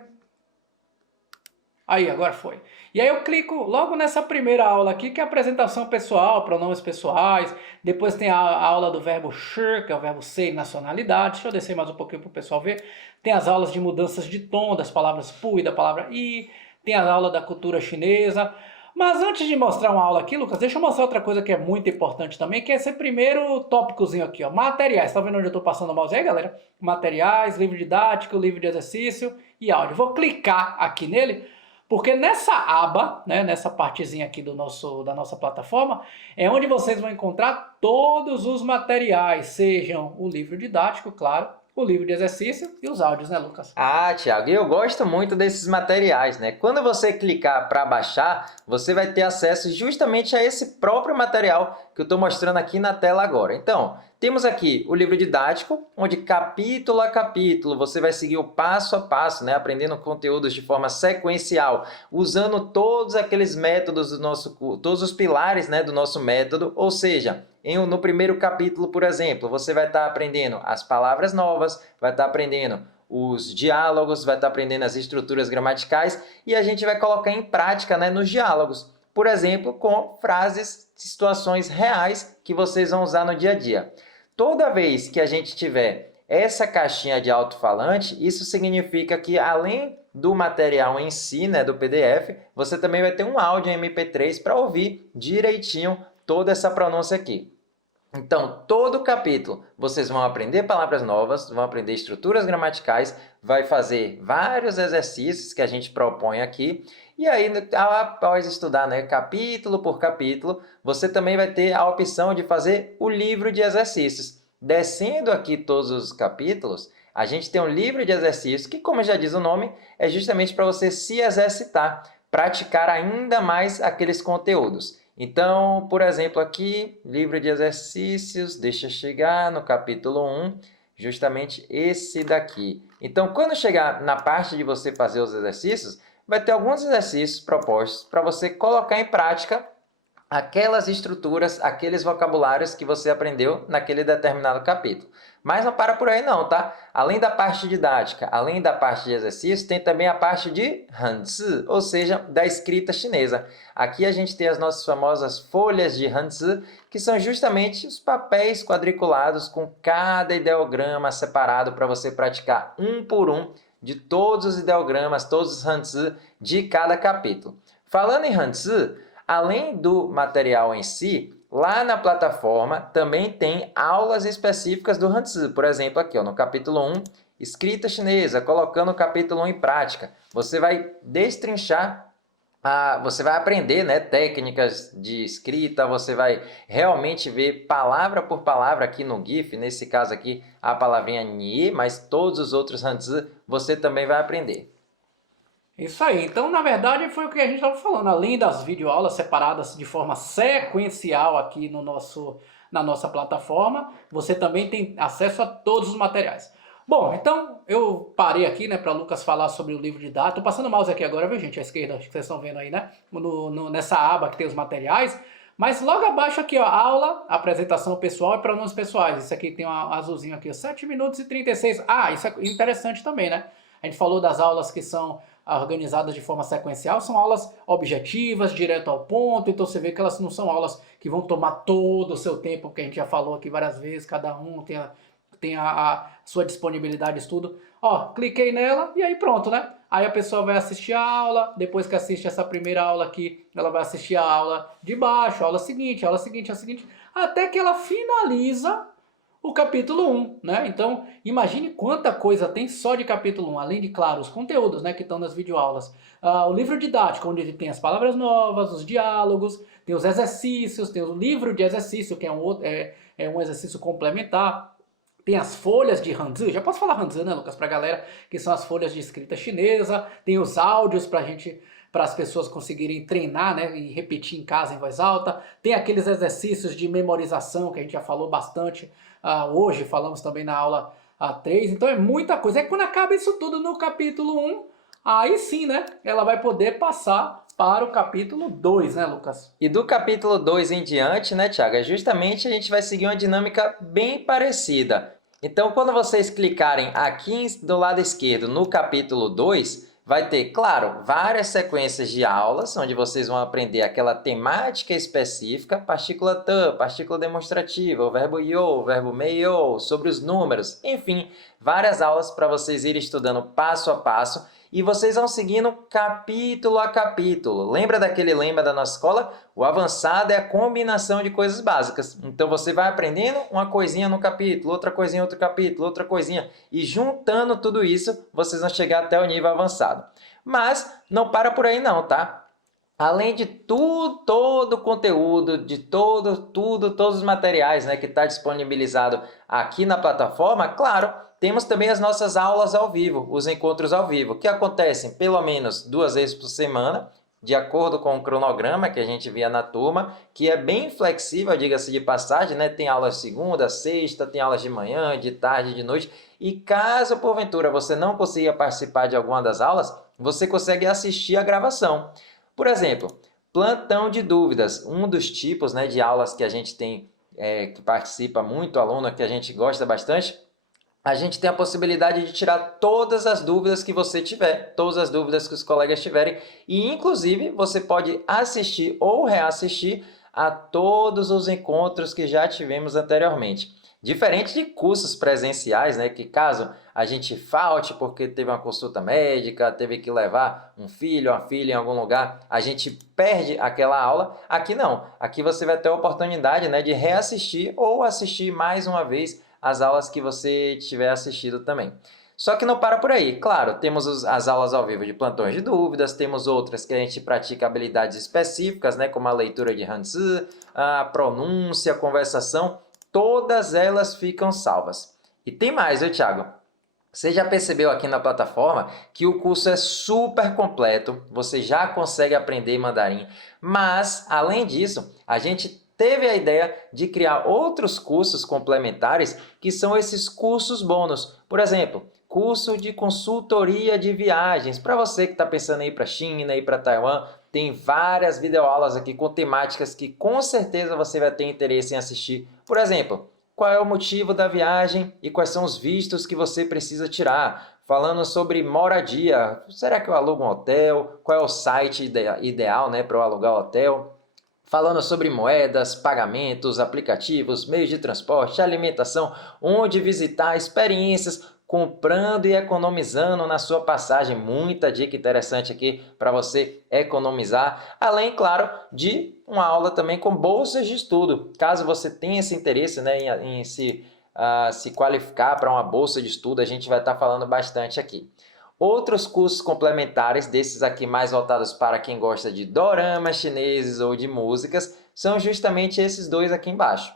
Aí, agora foi. E aí eu clico logo nessa primeira aula aqui, que é a apresentação pessoal, pronomes pessoais. Depois tem a aula do verbo ser, que é o verbo ser e nacionalidade. Deixa eu descer mais um pouquinho para o pessoal ver. Tem as aulas de mudanças de tom, das palavras pu e da palavra i. Tem a aula da cultura chinesa. Mas antes de mostrar uma aula aqui, Lucas, deixa eu mostrar outra coisa que é muito importante também, que é esse primeiro tópicozinho aqui, ó, materiais. Tá vendo onde eu estou passando o mouse aí, galera? Materiais, livro didático, livro de exercício e áudio. Vou clicar aqui nele, porque nessa aba, né, nessa partezinha aqui da nossa plataforma, é onde vocês vão encontrar todos os materiais, sejam o livro didático, claro, o livro de exercício e os áudios, né, Lucas? Ah, Thiago, eu gosto muito desses materiais, né? Quando você clicar para baixar, você vai ter acesso justamente a esse próprio material que eu estou mostrando aqui na tela agora. Então, temos aqui o livro didático, onde capítulo a capítulo você vai seguir o passo a passo, né? Aprendendo conteúdos de forma sequencial, usando todos aqueles métodos do nosso curso, todos os pilares, né, do nosso método, ou seja, no primeiro capítulo, por exemplo, você vai estar aprendendo as palavras novas, vai estar aprendendo os diálogos, vai estar aprendendo as estruturas gramaticais e a gente vai colocar em prática, né, nos diálogos. Por exemplo, com frases, situações reais que vocês vão usar no dia a dia. Toda vez que a gente tiver essa caixinha de alto-falante, isso significa que além do material em si, né, do PDF, você também vai ter um áudio MP3 para ouvir direitinho toda essa pronúncia aqui. Então, todo capítulo vocês vão aprender palavras novas, vão aprender estruturas gramaticais, vai fazer vários exercícios que a gente propõe aqui. E aí, após estudar, né, capítulo por capítulo, você também vai ter a opção de fazer o livro de exercícios. Descendo aqui todos os capítulos, a gente tem um livro de exercícios que, como já diz o nome, é justamente para você se exercitar. praticar ainda mais aqueles conteúdos. Então, por exemplo, aqui, livro de exercícios, deixa eu chegar no capítulo 1, justamente esse daqui. Então, quando chegar na parte de você fazer os exercícios, vai ter alguns exercícios propostos para você colocar em prática aquelas estruturas, aqueles vocabulários que você aprendeu naquele determinado capítulo. Mas não para por aí não, tá? Além da parte didática, além da parte de exercício, tem também a parte de Hanzi, ou seja, da escrita chinesa. Aqui a gente tem as nossas famosas folhas de Hanzi, que são justamente os papéis quadriculados com cada ideograma separado para você praticar um por um de todos os ideogramas, todos os Hanzi de cada capítulo. Falando em Hanzi, além do material em si, lá na plataforma também tem aulas específicas do Hanzi. Por exemplo, aqui no capítulo 1, escrita chinesa, colocando o capítulo 1 em prática. Você vai destrinchar, você vai aprender, né, técnicas de escrita, você vai realmente ver palavra por palavra aqui no GIF, nesse caso aqui a palavrinha nie, mas todos os outros Hanzi você também vai aprender. Isso aí. Então, na verdade, foi o que a gente estava falando. Além das videoaulas separadas de forma sequencial aqui na nossa plataforma, você também tem acesso a todos os materiais. Bom, então eu parei aqui, né, para o Lucas falar sobre o livro didático. Estou passando o mouse aqui agora, viu, gente? À esquerda, acho que vocês estão vendo aí, né? Nessa aba que tem os materiais. Mas logo abaixo aqui, ó, aula, apresentação pessoal e pronomes pessoais. Isso aqui tem um azulzinho aqui, ó, 7 minutos e 36. Ah, isso é interessante também, né? A gente falou das aulas que são organizadas de forma sequencial, são aulas objetivas, direto ao ponto, então você vê que elas não são aulas que vão tomar todo o seu tempo, porque a gente já falou aqui várias vezes, cada um tem a sua disponibilidade de estudo. Ó, cliquei nela e aí pronto, né? Aí a pessoa vai assistir a aula, depois que assiste essa primeira aula aqui, ela vai assistir a aula de baixo, a aula seguinte, até que ela finaliza o capítulo 1, né? Então, imagine quanta coisa tem só de capítulo 1, além de, claro, os conteúdos, né, que estão nas videoaulas. O livro didático, onde tem as palavras novas, os diálogos, tem os exercícios, tem o livro de exercício, que é um exercício complementar. Tem as folhas de Hanzi, já posso falar Hanzi, né, Lucas, pra galera, que são as folhas de escrita chinesa. Tem os áudios para as pessoas conseguirem treinar, né, e repetir em casa em voz alta. Tem aqueles exercícios de memorização que a gente já falou bastante hoje, falamos também na aula 3. Então é muita coisa. É quando acaba isso tudo no capítulo 1, aí sim, né, ela vai poder passar para o capítulo 2, né, Lucas? E do capítulo 2 em diante, né, Thiago, justamente a gente vai seguir uma dinâmica bem parecida. Então, quando vocês clicarem aqui do lado esquerdo no capítulo 2, vai ter, claro, várias sequências de aulas, onde vocês vão aprender aquela temática específica, partícula te, partícula demonstrativa, o verbo yo, o verbo meio, sobre os números, enfim, várias aulas para vocês irem estudando passo a passo, e vocês vão seguindo capítulo a capítulo. Lembra daquele lema da nossa escola? O avançado é a combinação de coisas básicas. Então você vai aprendendo uma coisinha no capítulo, outra coisinha em outro capítulo, outra coisinha. E juntando tudo isso, vocês vão chegar até o nível avançado. Mas não para por aí não, tá? Além de todo o conteúdo, de todos os materiais, né, que está disponibilizado aqui na plataforma, claro, temos também as nossas aulas ao vivo, os encontros ao vivo, que acontecem pelo menos 2 vezes por semana, de acordo com o cronograma que a gente via na turma, que é bem flexível, diga-se de passagem, né? Tem aulas segunda, sexta, tem aulas de manhã, de tarde, de noite. E caso, porventura, você não consiga participar de alguma das aulas, você consegue assistir a gravação. Por exemplo, plantão de dúvidas, um dos tipos, né, de aulas que a gente tem, que participa muito aluno, que a gente gosta bastante. A gente tem a possibilidade de tirar todas as dúvidas que você tiver, todas as dúvidas que os colegas tiverem, e inclusive você pode assistir ou reassistir a todos os encontros que já tivemos anteriormente. Diferente de cursos presenciais, né, que caso a gente falte porque teve uma consulta médica, teve que levar um filho, uma filha em algum lugar, a gente perde aquela aula. Aqui não, aqui você vai ter a oportunidade, né, de reassistir ou assistir mais uma vez as aulas que você tiver assistido também. Só que não para por aí. Claro, temos as aulas ao vivo de plantões de dúvidas, temos outras que a gente pratica habilidades específicas, né, como a leitura de Hanzi, a pronúncia, a conversação, todas elas ficam salvas. E tem mais, viu, Thiago? Você já percebeu aqui na plataforma que o curso é super completo, você já consegue aprender mandarim, mas, além disso, a gente teve a ideia de criar outros cursos complementares que são esses cursos bônus. Por exemplo, curso de consultoria de viagens. Para você que está pensando em ir para a China, ir para Taiwan, tem várias videoaulas aqui com temáticas que com certeza você vai ter interesse em assistir. Por exemplo, qual é o motivo da viagem e quais são os vistos que você precisa tirar. Falando sobre moradia, será que eu alugo um hotel? Qual é o site ideal, né, para eu alugar o hotel? Falando sobre moedas, pagamentos, aplicativos, meios de transporte, alimentação, onde visitar, experiências, comprando e economizando na sua passagem. Muita dica interessante aqui para você economizar. Além, claro, de uma aula também com bolsas de estudo. Caso você tenha esse interesse, né, em se qualificar para uma bolsa de estudo, a gente vai estar falando bastante aqui. Outros cursos complementares, desses aqui mais voltados para quem gosta de doramas chineses ou de músicas, são justamente esses dois aqui embaixo.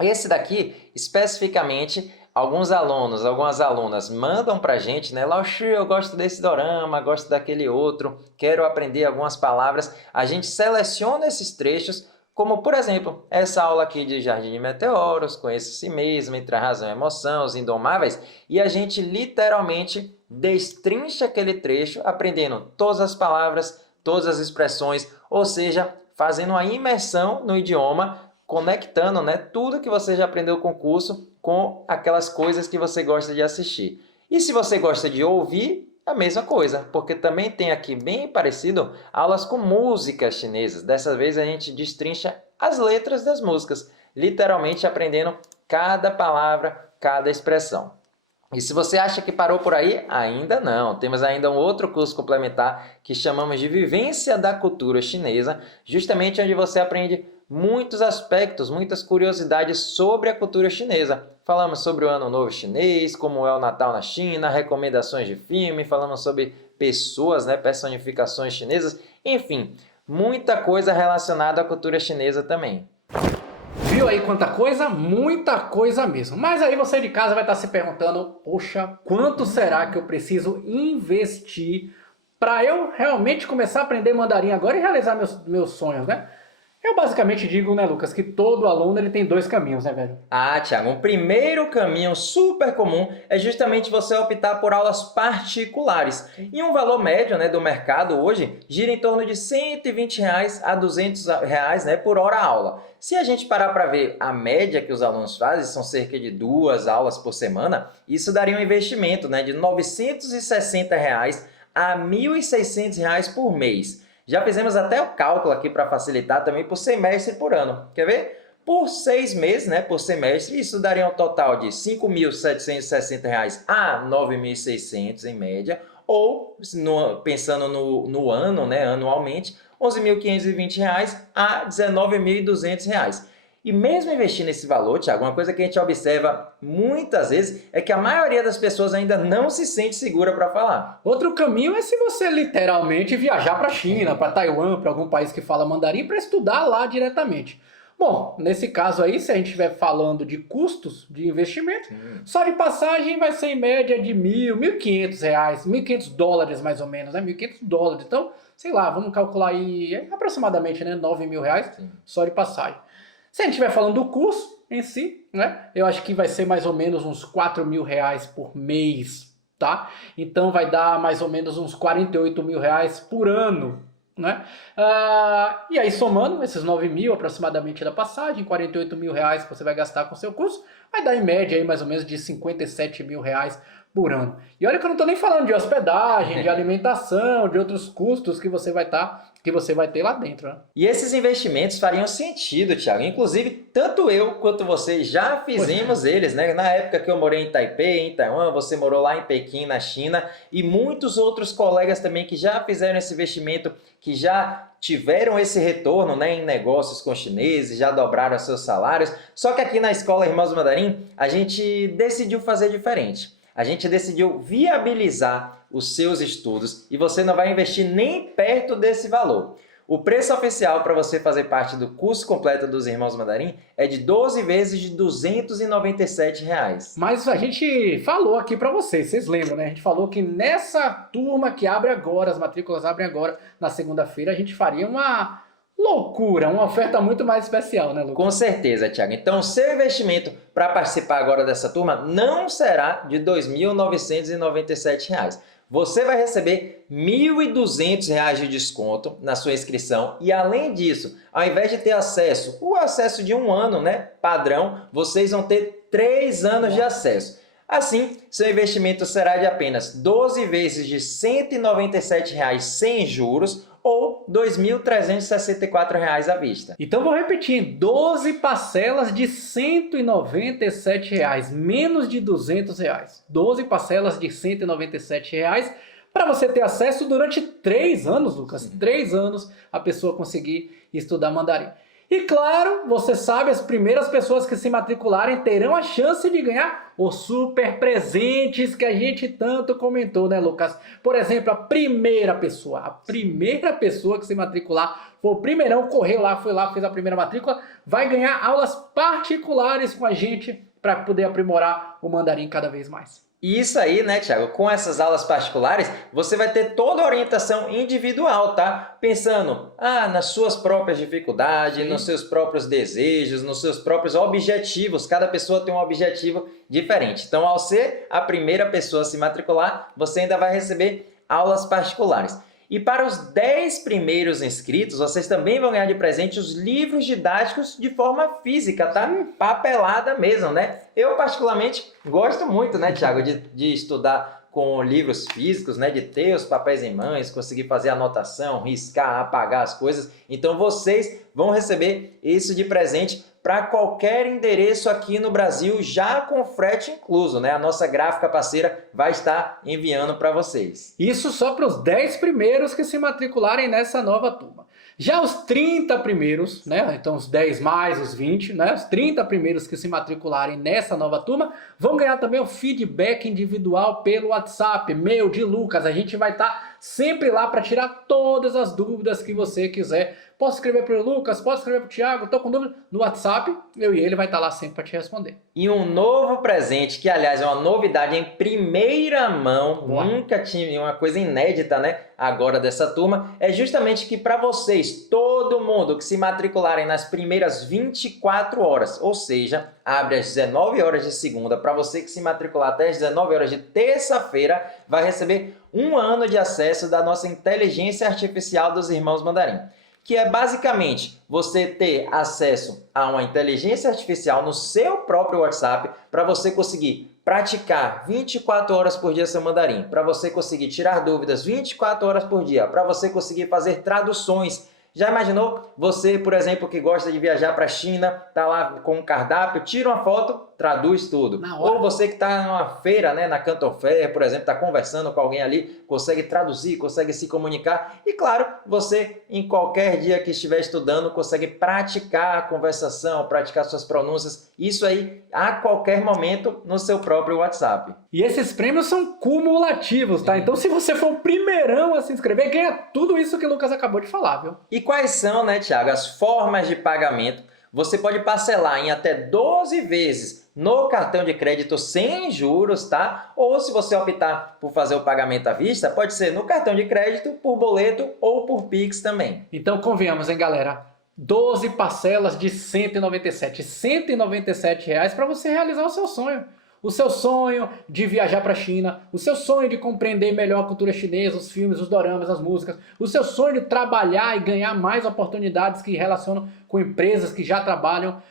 Esse daqui, especificamente, alguns alunos, algumas alunas mandam para a gente, né? Laoshi, eu gosto desse dorama, gosto daquele outro, quero aprender algumas palavras. A gente seleciona esses trechos, como, por exemplo, essa aula aqui de Jardim de Meteoros, Conheça a Si Mesmo, Entre a Razão e a Emoção, Os Indomáveis, e a gente literalmente destrincha aquele trecho, aprendendo todas as palavras, todas as expressões, ou seja, fazendo uma imersão no idioma, conectando, né, tudo que você já aprendeu com o curso com aquelas coisas que você gosta de assistir. E se você gosta de ouvir, a mesma coisa, porque também tem aqui, bem parecido, aulas com músicas chinesas. Dessa vez a gente destrincha as letras das músicas, literalmente aprendendo cada palavra, cada expressão. E se você acha que parou por aí, ainda não. Temos ainda um outro curso complementar que chamamos de Vivência da Cultura Chinesa, justamente onde você aprende muitos aspectos, muitas curiosidades sobre a cultura chinesa. Falamos sobre o Ano Novo Chinês, como é o Natal na China, recomendações de filme, falamos sobre pessoas, né, personificações chinesas, enfim, muita coisa relacionada à cultura chinesa também. Viu aí quanta coisa? Muita coisa mesmo. Mas aí você de casa vai estar se perguntando, poxa, quanto será que eu preciso investir para eu realmente começar a aprender mandarim agora e realizar meus sonhos, né? Eu basicamente digo, né, Lucas, que todo aluno ele tem dois caminhos, né, velho? Ah, Thiago, um primeiro caminho super comum é justamente você optar por aulas particulares. E um valor médio, né, do mercado hoje gira em torno de R$120 a R$200, né, por hora aula. Se a gente parar para ver a média que os alunos fazem, são cerca de 2 aulas por semana, isso daria um investimento, né, de R$960 a R$1.600 por mês. Já fizemos até o cálculo aqui para facilitar também por semestre por ano. Quer ver? Por 6 meses, né, por semestre, isso daria um total de R$5.760 a R$9.600 em média, ou, pensando no ano, né, anualmente, R$11.520 a R$19.200. E mesmo investindo nesse valor, Thiago, uma coisa que a gente observa muitas vezes é que a maioria das pessoas ainda não se sente segura para falar. Outro caminho é se você literalmente viajar para a China, para Taiwan, para algum país que fala mandarim, para estudar lá diretamente. Bom, nesse caso aí, se a gente estiver falando de custos de investimento, só de passagem vai ser em média de R$1.000, R$1.500, $1.500 mais ou menos, né? $1.500. Então, sei lá, vamos calcular aí aproximadamente, né, R$9.000 só de passagem. Se a gente estiver falando do curso em si, né, eu acho que vai ser mais ou menos uns R$4.000 por mês, tá? Então vai dar mais ou menos uns R$48.000 por ano, né? E aí somando esses 9.000 aproximadamente da passagem, R$48.000 que você vai gastar com o seu curso, vai dar em média aí mais ou menos de R$57.000 por ano. E olha que eu não estou nem falando de hospedagem, de alimentação, de outros custos que você vai ter lá dentro, né? E esses investimentos fariam sentido, Thiago. Inclusive, tanto eu quanto você já fizemos eles, né? Na época que eu morei em Taipei, em Taiwan, você morou lá em Pequim, na China, e muitos outros colegas também que já fizeram esse investimento, que já tiveram esse retorno, né, em negócios com chineses, já dobraram seus salários. Só que aqui na Escola Irmãos Mandarim, a gente decidiu fazer diferente. A gente decidiu viabilizar os seus estudos e você não vai investir nem perto desse valor. O preço oficial para você fazer parte do curso completo dos Irmãos Mandarim é de 12 vezes de R$ 297. Mas a gente falou aqui para vocês lembram, né? A gente falou que nessa turma que abre agora, as matrículas abrem agora, na segunda-feira, a gente faria uma loucura, uma oferta muito mais especial, né, Lucas? Com certeza, Thiago. Então, o seu investimento para participar agora dessa turma não será de R$ 2.997. Você vai receber R$ 1.200 de desconto na sua inscrição e, além disso, ao invés de ter o acesso de 1 ano, né, padrão, vocês vão ter 3 anos de acesso. Assim, seu investimento será de apenas 12 vezes de R$ 197 sem juros ou R$ 2.364 à vista. Então vou repetir, 12 parcelas de R$ 197, menos de R$ 200. 12 parcelas de R$ 197 para você ter acesso durante 3 anos, Lucas. 3 anos a pessoa conseguir estudar mandarim. E claro, você sabe, as primeiras pessoas que se matricularem terão a chance de ganhar os super presentes que a gente tanto comentou, né, Lucas? Por exemplo, a primeira pessoa que se matricular, foi o primeirão, correu lá, foi lá, fez a primeira matrícula, vai ganhar aulas particulares com a gente para poder aprimorar o mandarim cada vez mais. E isso aí, né, Thiago? Com essas aulas particulares, você vai ter toda a orientação individual, tá? Pensando nas suas próprias dificuldades, Sim. nos seus próprios desejos, nos seus próprios objetivos. Cada pessoa tem um objetivo diferente. Então, ao ser a primeira pessoa a se matricular, você ainda vai receber aulas particulares. E para os 10 primeiros inscritos, vocês também vão ganhar de presente os livros didáticos de forma física, tá? Papelada mesmo, né? Eu, particularmente, gosto muito, né, Thiago, de estudar com livros físicos, né? De ter os papéis em mãos, conseguir fazer anotação, riscar, apagar as coisas. Então, vocês vão receber isso de presente para qualquer endereço aqui no Brasil, já com frete incluso, né? A nossa gráfica parceira vai estar enviando para vocês. Isso só para os 10 primeiros que se matricularem nessa nova turma. Já os 30 primeiros, né? Então os 10 mais os 20, né? Os 30 primeiros que se matricularem nessa nova turma vão ganhar também o feedback individual pelo WhatsApp, meu, de Lucas. A gente vai estar sempre lá para tirar todas as dúvidas que você quiser. Posso escrever para o Lucas, posso escrever para o Thiago, estou com dúvida? No WhatsApp, eu e ele vai estar lá sempre para te responder. E um novo presente, que aliás é uma novidade em primeira mão, nunca tinha, uma coisa inédita, né? Agora dessa turma, é justamente que para vocês, todo mundo que se matricularem nas primeiras 24 horas, ou seja, abre às 19 horas de segunda, para você que se matricular até às 19 horas de terça-feira, vai receber 1 ano de acesso da nossa inteligência artificial dos Irmãos Mandarim, que é basicamente você ter acesso a uma inteligência artificial no seu próprio WhatsApp para você conseguir praticar 24 horas por dia seu mandarim, para você conseguir tirar dúvidas 24 horas por dia, para você conseguir fazer traduções. Já imaginou? Você, por exemplo, que gosta de viajar para a China, tá lá com um cardápio, tira uma foto, traduz tudo. Ou você que está numa feira, né, na Canton Fair, por exemplo, está conversando com alguém ali, consegue traduzir, consegue se comunicar. E claro, você, em qualquer dia que estiver estudando, consegue praticar a conversação, praticar suas pronúncias. Isso aí, a qualquer momento, no seu próprio WhatsApp. E esses prêmios são cumulativos, tá? Então, se você for o primeirão a se inscrever, ganha tudo isso que o Lucas acabou de falar, viu? E quais são, né, Thiago, as formas de pagamento? Você pode parcelar em até 12 vezes no cartão de crédito sem juros, tá? Ou se você optar por fazer o pagamento à vista, pode ser no cartão de crédito, por boleto ou por Pix também. Então, convenhamos, hein, galera? 12 parcelas de R$ 197 reais para você realizar o seu sonho. O seu sonho de viajar para a China, o seu sonho de compreender melhor a cultura chinesa, os filmes, os doramas, as músicas, o seu sonho de trabalhar e ganhar mais oportunidades que relacionam com empresas que já trabalham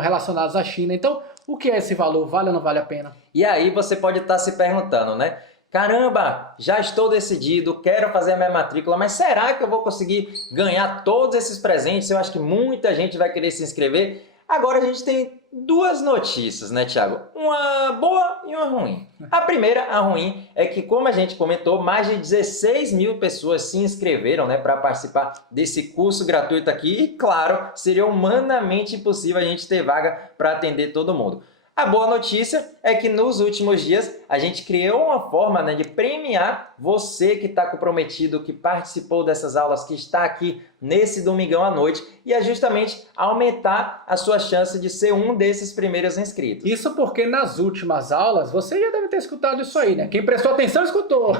relacionadas à China. Então, o que é esse valor? Vale ou não vale a pena? E aí você pode estar se perguntando, né? Caramba, já estou decidido, quero fazer a minha matrícula, mas será que eu vou conseguir ganhar todos esses presentes? Eu acho que muita gente vai querer se inscrever. Agora a gente tem 2 notícias, né, Thiago? Uma boa e uma ruim. A primeira, a ruim, é que, como a gente comentou, mais de 16 mil pessoas se inscreveram, né, para participar desse curso gratuito aqui. E, claro, seria humanamente impossível a gente ter vaga para atender todo mundo. A boa notícia é que nos últimos dias a gente criou uma forma, né, de premiar você que está comprometido, que participou dessas aulas, que está aqui nesse domingão à noite, e é justamente aumentar a sua chance de ser um desses primeiros inscritos. Isso porque nas últimas aulas, você já deve ter escutado isso aí, né? Quem prestou atenção escutou.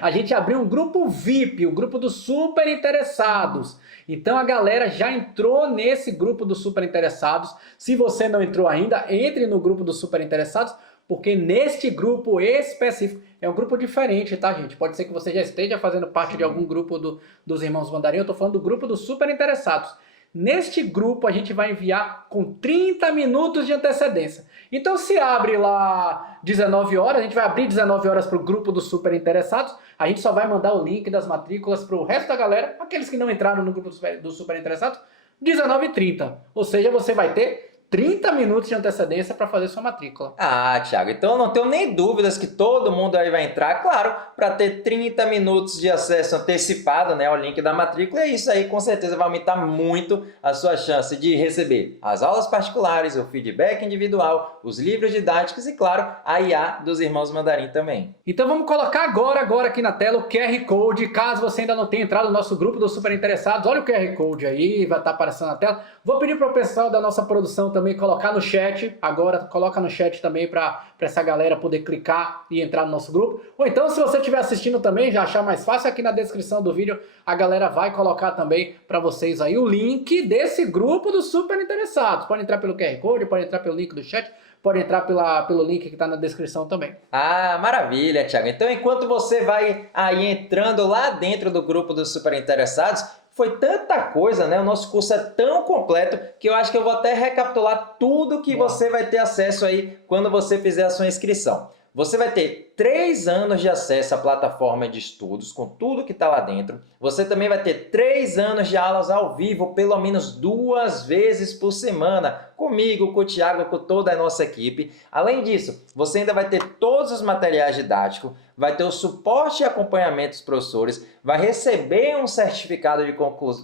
A gente abriu um grupo VIP, o grupo dos super interessados. Então a galera já entrou nesse grupo dos super interessados. Se você não entrou ainda, entre no grupo dos super interessados, porque neste grupo específico, é um grupo diferente, tá, gente? Pode ser que você já esteja fazendo parte de algum grupo dos Irmãos Mandarim. Eu tô falando do grupo dos super interessados. Neste grupo a gente vai enviar com 30 minutos de antecedência. Então se abre lá 19 horas, a gente vai abrir 19 horas para o grupo dos super interessados, a gente só vai mandar o link das matrículas para o resto da galera, aqueles que não entraram no grupo dos super interessados, 19h30. Ou seja, você vai ter 30 minutos de antecedência para fazer sua matrícula. Ah, Thiago, então eu não tenho nem dúvidas que todo mundo aí vai entrar, claro, para ter 30 minutos de acesso antecipado, né, ao link da matrícula, e isso aí com certeza vai aumentar muito a sua chance de receber as aulas particulares, o feedback individual, os livros didáticos e, claro, a IA dos Irmãos Mandarim também. Então vamos colocar agora aqui na tela o QR Code, caso você ainda não tenha entrado no nosso grupo dos super interessados, olha o QR Code aí, vai estar aparecendo na tela. Vou pedir para o pessoal da nossa produção também colocar no chat, agora coloca no chat também para essa galera poder clicar e entrar no nosso grupo. Ou então, se você estiver assistindo também, já achar mais fácil, aqui na descrição do vídeo a galera vai colocar também para vocês aí o link desse grupo dos super interessados. Pode entrar pelo QR Code, pode entrar pelo link do chat, pode entrar pelo link que está na descrição também. Ah, maravilha, Thiago. Então, enquanto você vai aí entrando lá dentro do grupo dos super interessados, foi tanta coisa, né? O nosso curso é tão completo que eu acho que eu vou até recapitular tudo que você vai ter acesso aí quando você fizer a sua inscrição. Você vai ter 3 anos de acesso à plataforma de estudos, com tudo que está lá dentro. Você também vai ter 3 anos de aulas ao vivo, pelo menos 2 vezes por semana, comigo, com o Thiago, com toda a nossa equipe. Além disso, você ainda vai ter todos os materiais didáticos, vai ter o suporte e acompanhamento dos professores, vai receber um certificado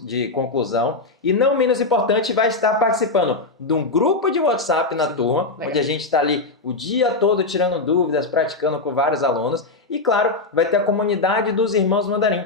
de conclusão e, não menos importante, vai estar participando de um grupo de WhatsApp na turma, onde a gente está ali o dia todo tirando dúvidas, praticando com vários alunos. E, claro, vai ter a comunidade dos Irmãos Mandarim,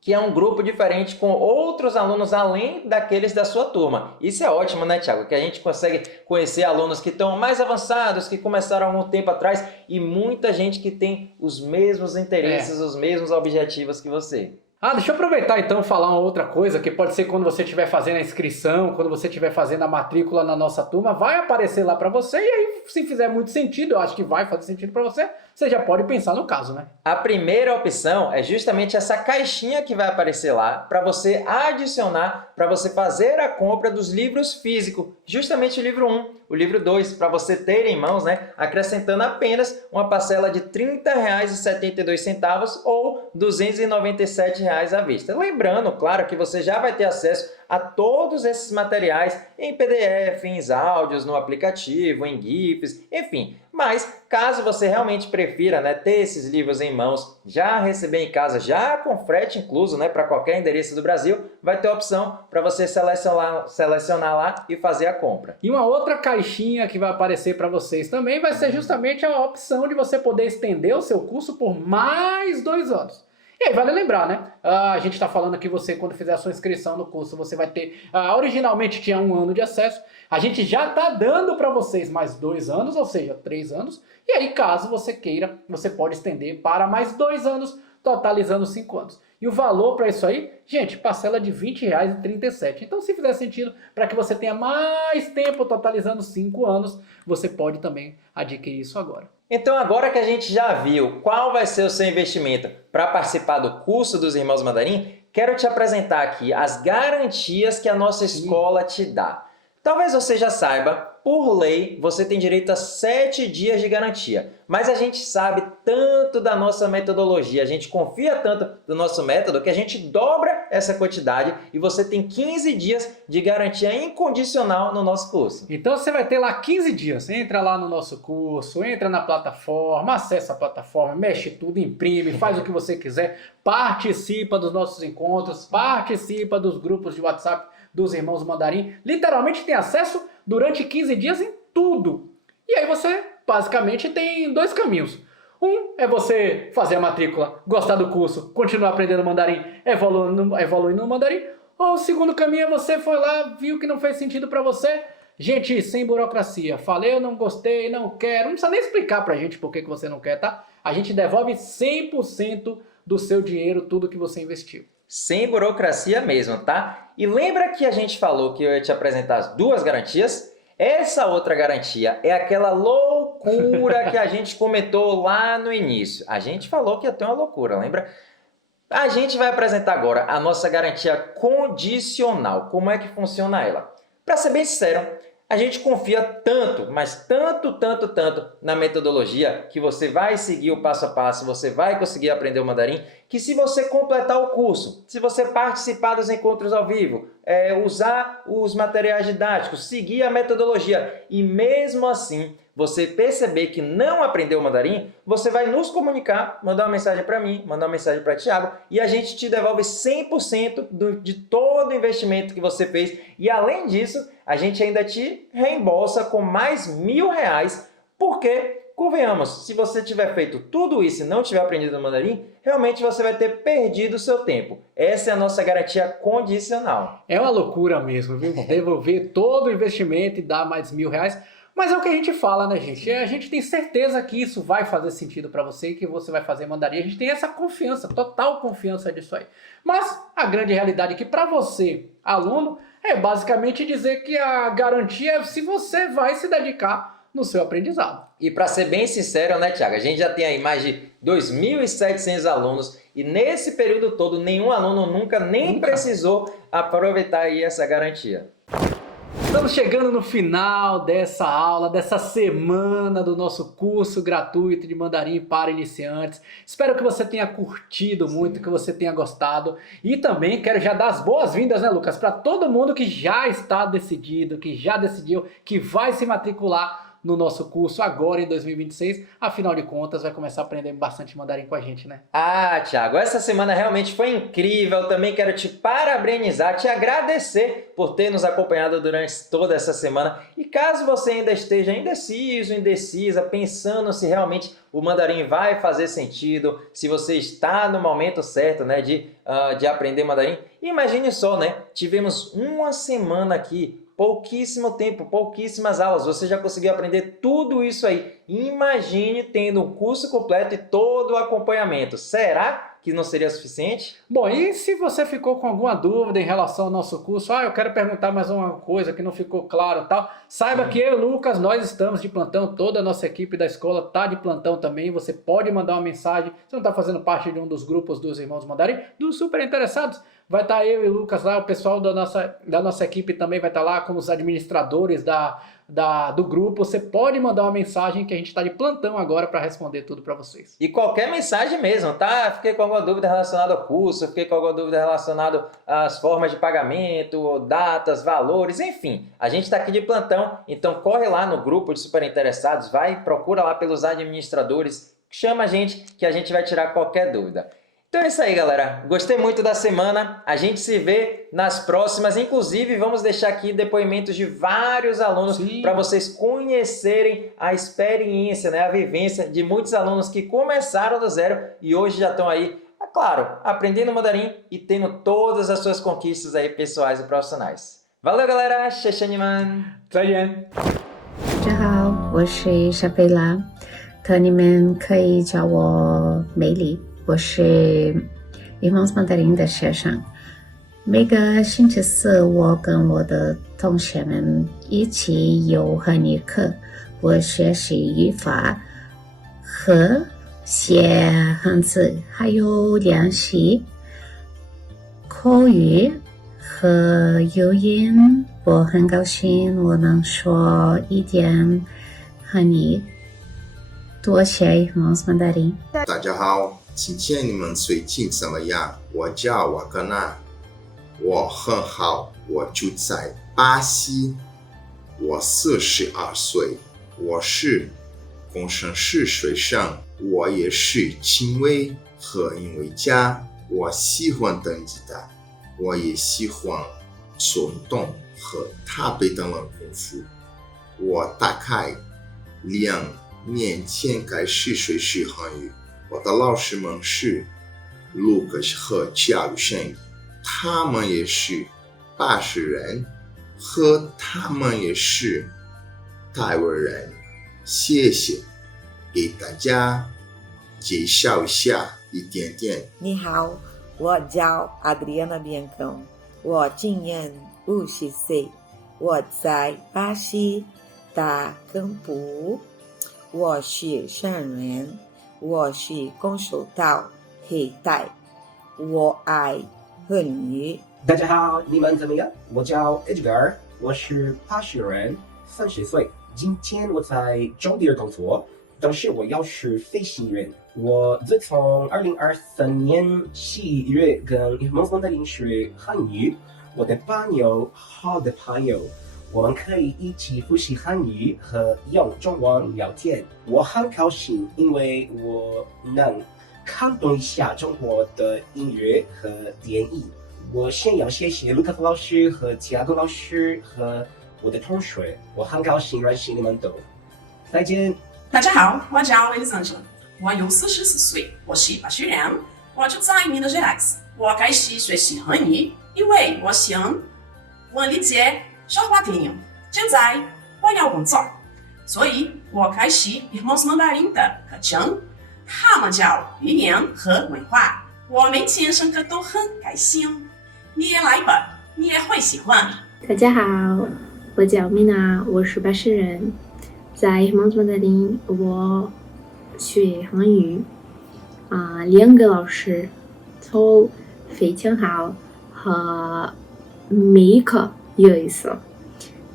que é um grupo diferente com outros alunos além daqueles da sua turma. Isso é ótimo, né, Thiago? Que a gente consegue conhecer alunos que estão mais avançados, que começaram há algum tempo atrás, e muita gente que tem os mesmos interesses, os mesmos objetivos que você. Ah, deixa eu aproveitar então e falar uma outra coisa, que pode ser quando você estiver fazendo a inscrição, quando você estiver fazendo a matrícula na nossa turma, vai aparecer lá para você, e aí se fizer muito sentido, eu acho que vai fazer sentido para você, você já pode pensar no caso, né? A primeira opção é justamente essa caixinha que vai aparecer lá para você adicionar, para você fazer a compra dos livros físicos, justamente o livro 1, o livro 2, para você ter em mãos, né, acrescentando apenas uma parcela de R$ 30,72 ou R$ 297 à vista. Lembrando, claro, que você já vai ter acesso a todos esses materiais em PDF, em áudios, no aplicativo, em GIFs, enfim. Mas, caso você realmente prefira, né, ter esses livros em mãos, já receber em casa, já com frete incluso, né, para qualquer endereço do Brasil, vai ter a opção para você selecionar lá e fazer a compra. E uma outra caixinha que vai aparecer para vocês também vai ser justamente a opção de você poder estender o seu curso por mais 2 anos. E aí, vale lembrar, né? A gente está falando que você, quando fizer a sua inscrição no curso, você vai ter... originalmente tinha 1 ano de acesso. A gente já está dando para vocês mais 2 anos, ou seja, 3 anos. E aí, caso você queira, você pode estender para mais 2 anos, totalizando 5 anos. E o valor para isso aí, gente, parcela de R$ 20,37. Então, se fizer sentido, para que você tenha mais tempo, totalizando 5 anos, você pode também adquirir isso agora. Então, agora que a gente já viu qual vai ser o seu investimento para participar do curso dos Irmãos Mandarim, quero te apresentar aqui as garantias que a nossa escola te dá. Talvez você já saiba, por lei, você tem direito a 7 dias de garantia. Mas a gente sabe tanto da nossa metodologia, a gente confia tanto do nosso método que a gente dobra essa quantidade e você tem 15 dias de garantia incondicional no nosso curso. Então você vai ter lá 15 dias. Entra lá no nosso curso, entra na plataforma, acessa a plataforma, mexe tudo, imprime, faz o que você quiser, participa dos nossos encontros, participa dos grupos de WhatsApp dos Irmãos Mandarim. Literalmente tem acesso durante 15 dias em tudo. E aí você basicamente tem 2 caminhos. Um é você fazer a matrícula, gostar do curso, continuar aprendendo mandarim, evoluindo no mandarim. Ou o segundo caminho é você foi lá, viu que não fez sentido para você. Gente, sem burocracia. Falei, eu não gostei, não quero. Não precisa nem explicar pra gente por que você não quer, tá? A gente devolve 100% do seu dinheiro, tudo que você investiu. Sem burocracia mesmo, tá? E lembra que a gente falou que eu ia te apresentar as 2 garantias? Essa outra garantia é aquela loucura que a gente comentou lá no início. A gente falou que ia ter uma loucura, lembra? A gente vai apresentar agora a nossa garantia condicional. Como é que funciona ela? Para ser bem sincero, a gente confia tanto, mas tanto na metodologia que você vai seguir o passo a passo, você vai conseguir aprender o mandarim, que se você completar o curso, se você participar dos encontros ao vivo, usar os materiais didáticos, seguir a metodologia e mesmo assim você perceber que não aprendeu o mandarim, você vai nos comunicar, mandar uma mensagem para mim, mandar uma mensagem para Thiago e a gente te devolve 100% de todo o investimento que você fez e além disso, a gente ainda te reembolsa com mais R$1.000 porque, convenhamos, se você tiver feito tudo isso e não tiver aprendido o mandarim, realmente você vai ter perdido o seu tempo. Essa é a nossa garantia condicional. É uma loucura mesmo, viu? Devolver todo o investimento e dar mais R$1.000. Mas é o que a gente fala, né, gente? A gente tem certeza que isso vai fazer sentido para você e que você vai fazer mandarim. A gente tem essa confiança, total confiança disso aí. Mas a grande realidade é que para você, aluno, é basicamente dizer que a garantia é se você vai se dedicar no seu aprendizado. E para ser bem sincero, né, Thiago? A gente já tem aí mais de 2.700 alunos e nesse período todo nenhum aluno nunca precisou aproveitar aí essa garantia. Estamos chegando no final dessa aula, dessa semana do nosso curso gratuito de mandarim para iniciantes. Espero que você tenha curtido muito, que você tenha gostado. E também quero já dar as boas-vindas, né, Lucas, para todo mundo que já está decidido, que já decidiu que vai se matricular no nosso curso agora em 2026. Afinal de contas, vai começar a aprender bastante mandarim com a gente, né? Ah, Thiago, essa semana realmente foi incrível. Também quero te parabenizar, te agradecer por ter nos acompanhado durante toda essa semana. E caso você ainda esteja indeciso, indecisa, pensando se realmente o mandarim vai fazer sentido, se você está no momento certo, né, de aprender mandarim, imagine só, né? Tivemos uma semana aqui, pouquíssimo tempo, pouquíssimas aulas, você já conseguiu aprender tudo isso aí. Imagine tendo um curso completo e todo o acompanhamento. Será que não seria suficiente? Bom, e se você ficou com alguma dúvida em relação ao nosso curso, eu quero perguntar mais uma coisa que não ficou claro e tal, saiba que eu e o Lucas, nós estamos de plantão, toda a nossa equipe da escola está de plantão também, você pode mandar uma mensagem, você não está fazendo parte de um dos grupos dos Irmãos Mandarim, dos super interessados, vai estar eu e o Lucas lá, o pessoal da nossa equipe também vai estar lá, como os administradores do grupo. Você pode mandar uma mensagem que a gente está de plantão agora para responder tudo para vocês. E qualquer mensagem mesmo, tá? Fiquei com alguma dúvida relacionada ao curso, fiquei com alguma dúvida relacionada às formas de pagamento, datas, valores, enfim. A gente está aqui de plantão, então corre lá no grupo de super interessados, procura lá pelos administradores, chama a gente que a gente vai tirar qualquer dúvida. Então é isso aí, galera. Gostei muito da semana. A gente se vê nas próximas. Inclusive, vamos deixar aqui depoimentos de vários alunos para vocês conhecerem a experiência, né, a vivência de muitos alunos que começaram do zero e hoje já estão aí, é claro, aprendendo mandarim e tendo todas as suas conquistas aí pessoais e profissionais. Valeu, galera. Sheshaniman. 再见。大家好，我是夏贝拉，特你们可以叫我美丽。我是 Irmãos Mandarim 的学生，每个星期四我跟我的同学们一起有汉语课，我学习语法和写汉字，还有练习口语和语音。我很高兴我能说一点汉语，多谢 Irmãos Mandarim。大家好。今天你们最近怎么样？我叫瓦格纳，我很好，我住在巴西，我42岁，我是工程师学生，我也是亲卫和音乐家，我喜欢弹吉他，我也喜欢做运动和塔贝等人功夫。我大概2年前开始学习汉语，我的老师们是 Lucas 和加鲁生语，他们也是巴西人，和他们也是台湾人。谢谢，给大家介绍一下一点点。你好，我叫 Adriana Biancão， 我今年50岁，我在巴西大根部，我是生人，我是空手道黑带，我爱汉语。大家好，你们怎么样？我叫 Edgar， 我是巴西人，30岁。今天我在中地工作，但是我要是飞行员。我自从2023年11月跟伊蒙斯曼达林学汉语，我的朋友，好的朋友，我们可以一起复习汉语和用中文聊天。我很高兴，因为我能看懂一下中国的音乐和电影。我先要谢谢卢卡斯老师和加古老师和我的同学，我很高兴认识你们都。再见。大家好，我叫 Elisângela， 我有44岁，我是巴西人，我住在 Minas Gerais。我开始学习汉语，因为我想理解说话听。现在我要工作，所以我开始 Irmãos Mandarim 的课程，他们教语言和文化。我每天上课都很开心，你也来吧，你也会喜欢。大家好，我叫米娜，我是巴西人，在 Irmãos Mandarim 我学汉语2个老师都非常好，和每一课有意思。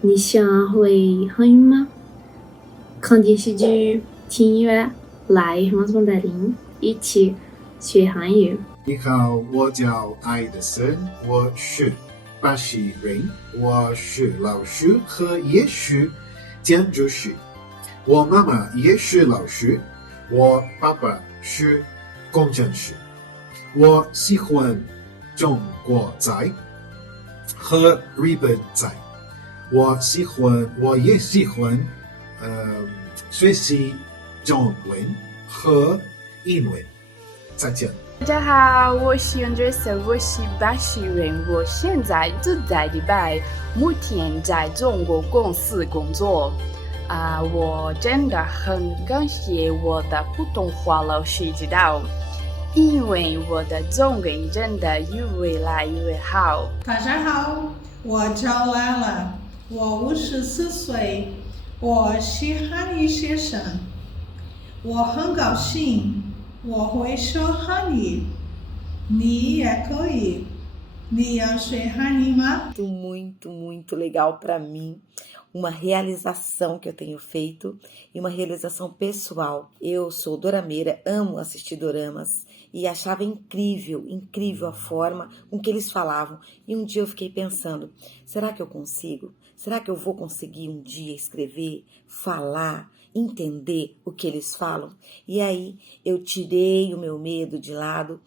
你想会汉语吗？看电视剧、听音乐，来 Irmãos Mandarim 一起学汉语。你好，我叫艾德森，我是巴西人，我是老师和也是建筑师。我妈妈也是老师，我爸爸是工程师。我喜欢中国菜和日本菜。我也喜欢学习中文和英文。再见。大家好，我是 Andressa， 我是巴西人，我现在住在迪拜，目前在中国公司工作。我真的很感谢我的普通话老师指导，因为我的中文真的越来越好。大家好，我叫兰兰，我54岁，我是汉语学生，我很高兴我会说汉语，你也可以。你要学汉语吗？Muito legal para mim. Uma realização que eu tenho feito e uma realização pessoal. Eu sou dorameira, amo assistir doramas e achava incrível a forma com que eles falavam. E um dia eu fiquei pensando, será que eu consigo? Será que eu vou conseguir um dia escrever, falar, entender o que eles falam? E aí eu tirei o meu medo de lado,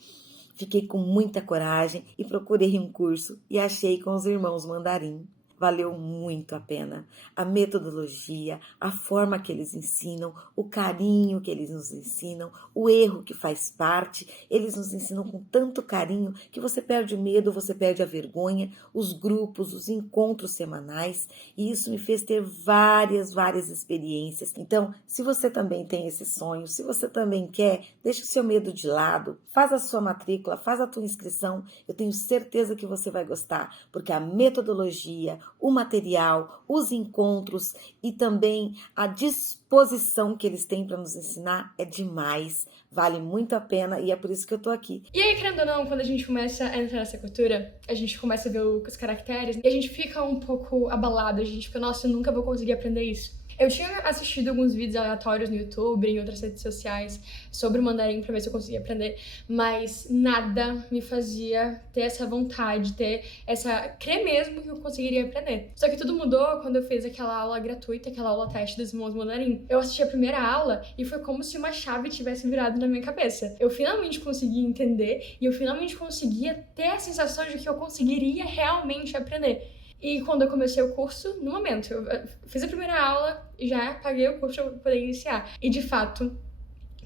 fiquei com muita coragem e procurei um curso e achei com os irmãos Mandarim. Valeu muito a pena. A metodologia, a forma que eles ensinam, o carinho que eles nos ensinam, o erro que faz parte, eles nos ensinam com tanto carinho que você perde o medo, você perde a vergonha, os grupos, os encontros semanais, e isso me fez ter várias experiências. Então, se você também tem esse sonho, se você também quer, deixa o seu medo de lado, faz a sua matrícula, faz a tua inscrição, eu tenho certeza que você vai gostar, porque a metodologia, o material, os encontros e também a disposição que eles têm para nos ensinar é demais, vale muito a pena e é por isso que eu tô aqui. E aí, querendo ou não, quando a gente começa a entrar nessa cultura, a gente começa a ver os caracteres e a gente fica um pouco abalado, a gente fica, nossa, eu nunca vou conseguir aprender isso. Eu tinha assistido alguns vídeos aleatórios no YouTube e em outras redes sociais sobre o mandarim pra ver se eu conseguia aprender, mas nada me fazia ter essa vontade, crer mesmo que eu conseguiria aprender. Só que tudo mudou quando eu fiz aquela aula gratuita, aquela aula teste dos irmãos mandarim. Eu assisti a primeira aula e foi como se uma chave tivesse virado na minha cabeça. Eu finalmente consegui entender e eu finalmente conseguia ter a sensação de que eu conseguiria realmente aprender. E quando eu comecei o curso, no momento, eu fiz a primeira aula e já paguei o curso para poder iniciar. E de fato,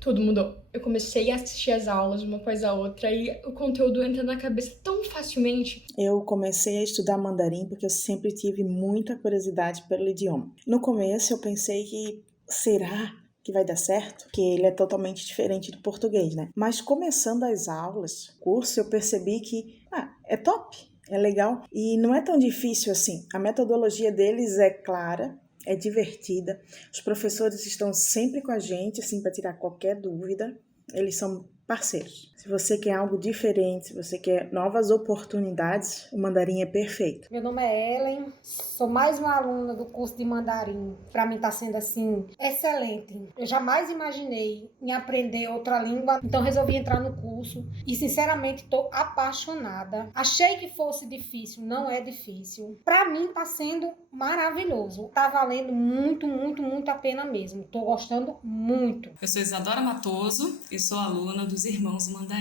tudo mudou. Eu comecei a assistir as aulas uma após a outra e o conteúdo entra na cabeça tão facilmente. Eu comecei a estudar mandarim porque eu sempre tive muita curiosidade pelo idioma. No começo eu pensei que será que vai dar certo? Que ele é totalmente diferente do português, né? Mas começando as aulas, o curso, eu percebi que é top. É legal e não é tão difícil assim. A metodologia deles é clara, é divertida. Os professores estão sempre com a gente, assim, para tirar qualquer dúvida. Eles são parceiros. Se você quer algo diferente, se você quer novas oportunidades, o mandarim é perfeito. Meu nome é Ellen, sou mais uma aluna do curso de mandarim. Para mim está sendo assim excelente. Eu jamais imaginei em aprender outra língua, então resolvi entrar no curso e sinceramente estou apaixonada. Achei que fosse difícil, não é difícil. Para mim está sendo maravilhoso. Tá valendo muito, muito, muito a pena mesmo. Estou gostando muito. Eu sou Isadora Matoso e sou aluna dos Irmãos Mandarim.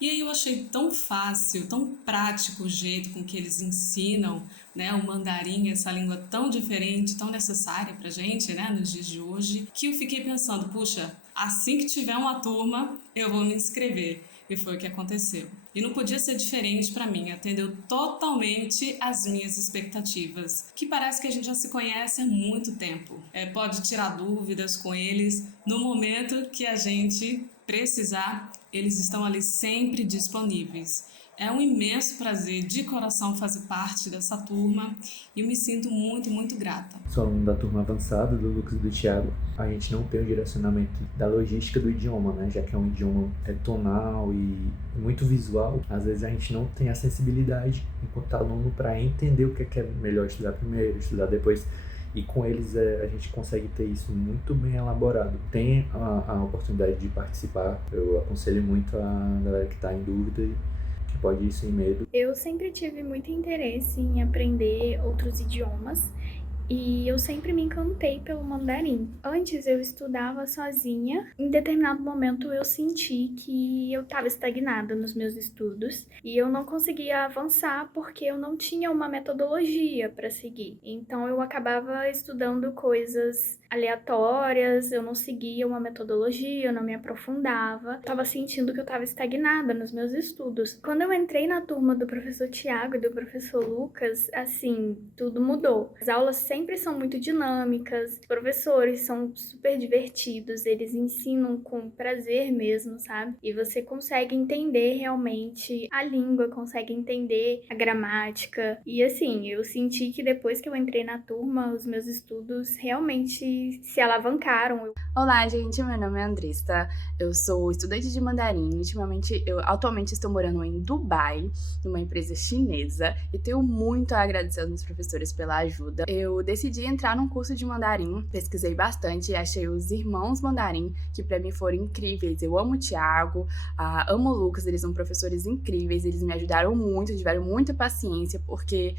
E aí eu achei tão fácil, tão prático o jeito com que eles ensinam, né, o mandarim, essa língua tão diferente, tão necessária pra gente, né, nos dias de hoje, que eu fiquei pensando, puxa, assim que tiver uma turma, eu vou me inscrever. E foi o que aconteceu. E não podia ser diferente para mim, atendeu totalmente as minhas expectativas, que parece que a gente já se conhece há muito tempo. Pode tirar dúvidas com eles no momento que a gente precisar, eles estão ali sempre disponíveis. É um imenso prazer, de coração, fazer parte dessa turma e eu me sinto muito, muito grata. Sou aluno da turma avançada do Lucas e do Thiago. A gente não tem o direcionamento da logística do idioma, né? Já que é um idioma tonal e muito visual, às vezes a gente não tem a sensibilidade enquanto aluno para entender o que é melhor estudar primeiro, estudar depois. E com eles a gente consegue ter isso muito bem elaborado. Tem a oportunidade de participar. Eu aconselho muito a galera que está em dúvida e que pode ir sem medo. Eu sempre tive muito interesse em aprender outros idiomas e eu sempre me encantei pelo mandarim. Antes eu estudava sozinha, em determinado momento eu senti que eu estava estagnada nos meus estudos e eu não conseguia avançar porque eu não tinha uma metodologia para seguir. Então eu acabava estudando coisas aleatórias, eu não seguia uma metodologia, eu não me aprofundava. Eu estava sentindo que eu estava estagnada nos meus estudos. Quando eu entrei na turma do professor Thiago e do professor Lucas, assim, tudo mudou. As aulas sempre são muito dinâmicas, os professores são super divertidos, eles ensinam com prazer mesmo, sabe? E você consegue entender realmente a língua, consegue entender a gramática. E assim, eu senti que depois que eu entrei na turma, os meus estudos realmente se alavancaram. Olá, gente, meu nome é Andressa, eu sou estudante de mandarim. Eu atualmente estou morando em Dubai, numa empresa chinesa, e tenho muito a agradecer aos meus professores pela ajuda. Eu decidi entrar num curso de mandarim, pesquisei bastante e achei os Irmãos Mandarim, que pra mim foram incríveis. Eu amo o Thiago, amo o Lucas, eles são professores incríveis, eles me ajudaram muito, tiveram muita paciência, porque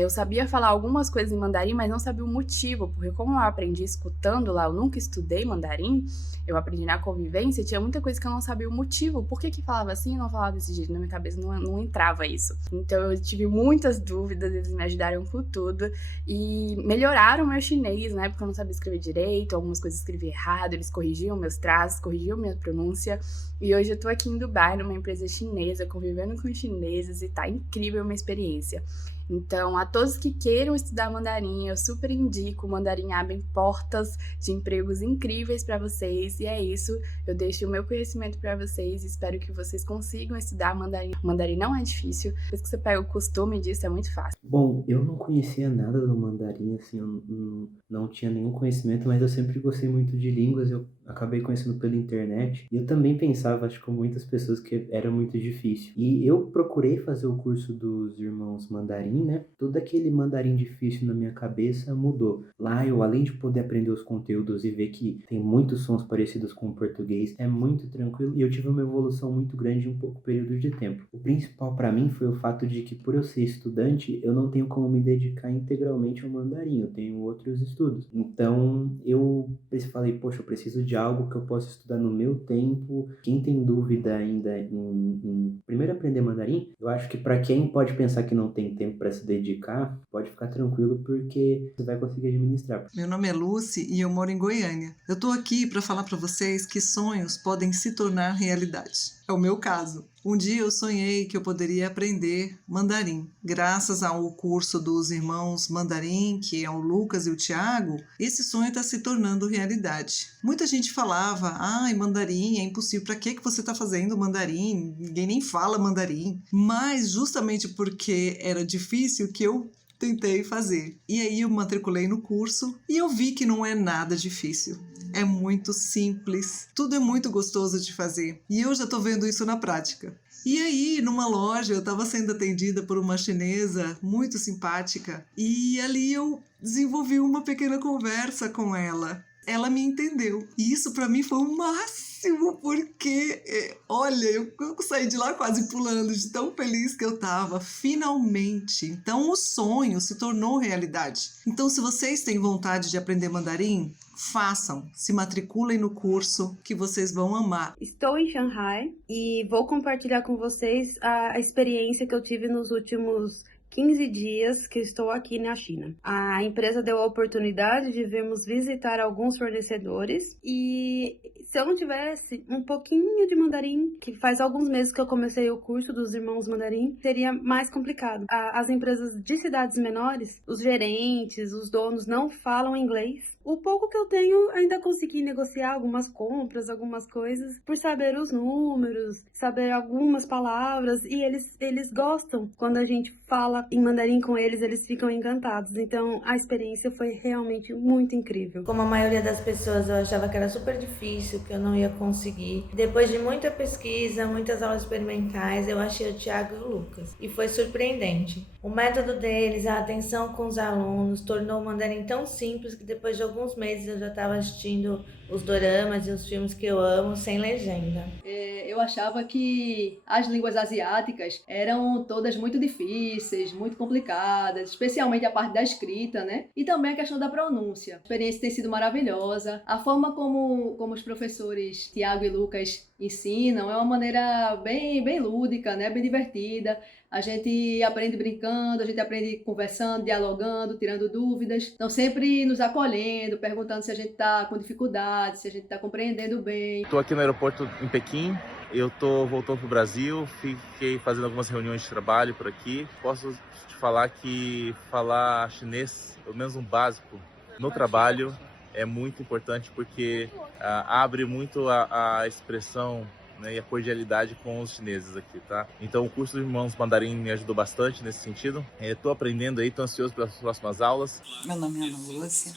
eu sabia falar algumas coisas em mandarim, mas não sabia o motivo, porque como eu aprendi escutando lá, eu nunca estudei mandarim, eu aprendi na convivência, tinha muita coisa que eu não sabia o motivo, por que falava assim e não falava desse jeito, na minha cabeça não entrava isso. Então eu tive muitas dúvidas, eles me ajudaram com tudo e melhoraram o meu chinês, né, porque eu não sabia escrever direito, algumas coisas eu escrevi errado, eles corrigiam meus traços, corrigiam minha pronúncia, e hoje eu tô aqui em Dubai, numa empresa chinesa, convivendo com chineses, e tá incrível a minha experiência. Então, a todos que queiram estudar mandarim, eu super indico. O mandarim abre portas de empregos incríveis para vocês. E é isso, eu deixo o meu conhecimento para vocês. Espero que vocês consigam estudar mandarim. O mandarim não é difícil, depois que você pega o costume disso, é muito fácil. Bom, eu não conhecia nada do mandarim, assim, eu não tinha nenhum conhecimento, mas eu sempre gostei muito de línguas, eu acabei conhecendo pela internet. E eu também pensava, acho que com muitas pessoas, que era muito difícil. E eu procurei fazer o curso dos Irmãos Mandarim, né? Todo aquele mandarim difícil na minha cabeça mudou. Lá eu, além de poder aprender os conteúdos e ver que tem muitos sons parecidos com o português, é muito tranquilo e eu tive uma evolução muito grande em um pouco período de tempo. O principal para mim foi o fato de que, por eu ser estudante, eu não tenho como me dedicar integralmente ao mandarim, eu tenho outros estudos. Então eu falei, poxa, eu preciso de algo que eu possa estudar no meu tempo. Quem tem dúvida ainda em primeiro aprender mandarim, eu acho que para quem pode pensar que não tem tempo para para se dedicar, pode ficar tranquilo porque você vai conseguir administrar. Meu nome é Lucy e eu moro em Goiânia. Eu tô aqui para falar para vocês que sonhos podem se tornar realidade. É o meu caso. Um dia eu sonhei que eu poderia aprender mandarim. Graças ao curso dos irmãos mandarim, que é o Lucas e o Tiago, esse sonho está se tornando realidade. Muita gente falava, mandarim é impossível, para que você está fazendo mandarim? Ninguém nem fala mandarim. Mas justamente porque era difícil que eu tentei fazer. E aí eu matriculei no curso e eu vi que não é nada difícil. É muito simples, tudo é muito gostoso de fazer. E eu já estou vendo isso na prática. E aí, numa loja, eu estava sendo atendida por uma chinesa muito simpática e ali eu desenvolvi uma pequena conversa com ela. Ela me entendeu. E isso para mim foi o máximo, porque, olha, eu saí de lá quase pulando de tão feliz que eu estava, finalmente. Então o sonho se tornou realidade. Então se vocês têm vontade de aprender mandarim, façam, se matriculem no curso que vocês vão amar. Estou em Xangai e vou compartilhar com vocês a experiência que eu tive nos últimos 15 dias que estou aqui na China. A empresa deu a oportunidade de virmos visitar alguns fornecedores e se eu não tivesse um pouquinho de mandarim, que faz alguns meses que eu comecei o curso dos irmãos mandarim, seria mais complicado. As empresas de cidades menores, os gerentes, os donos não falam inglês. O pouco que eu tenho, ainda consegui negociar algumas compras, algumas coisas, por saber os números, saber algumas palavras, e eles gostam. Quando a gente fala em mandarim com eles, eles ficam encantados. Então, a experiência foi realmente muito incrível. Como a maioria das pessoas, eu achava que era super difícil, que eu não ia conseguir. Depois de muita pesquisa, muitas aulas experimentais, eu achei o Tiago e o Lucas. E foi surpreendente. O método deles, a atenção com os alunos, tornou o mandarim tão simples que depois de alguns meses eu já estava assistindo os doramas e os filmes que eu amo sem legenda. Eu achava que as línguas asiáticas eram todas muito difíceis, muito complicadas, especialmente a parte da escrita, né? E também a questão da pronúncia. A experiência tem sido maravilhosa. A forma como os professores Tiago e Lucas ensinam é uma maneira bem lúdica, né? Bem divertida. A gente aprende brincando, a gente aprende conversando, dialogando, tirando dúvidas. Estão sempre nos acolhendo, perguntando se a gente está com dificuldade, se a gente está compreendendo bem. Estou aqui no aeroporto em Pequim. Eu tô voltando para o Brasil, fiquei fazendo algumas reuniões de trabalho por aqui. Posso te falar que falar chinês, pelo menos um básico, no trabalho é muito importante porque abre muito a expressão, né, e a cordialidade com os chineses aqui, tá? Então o curso de Irmãos Mandarim me ajudou bastante nesse sentido. Estou aprendendo aí, estou ansioso pelas próximas aulas. Meu nome é Ana Lúcia,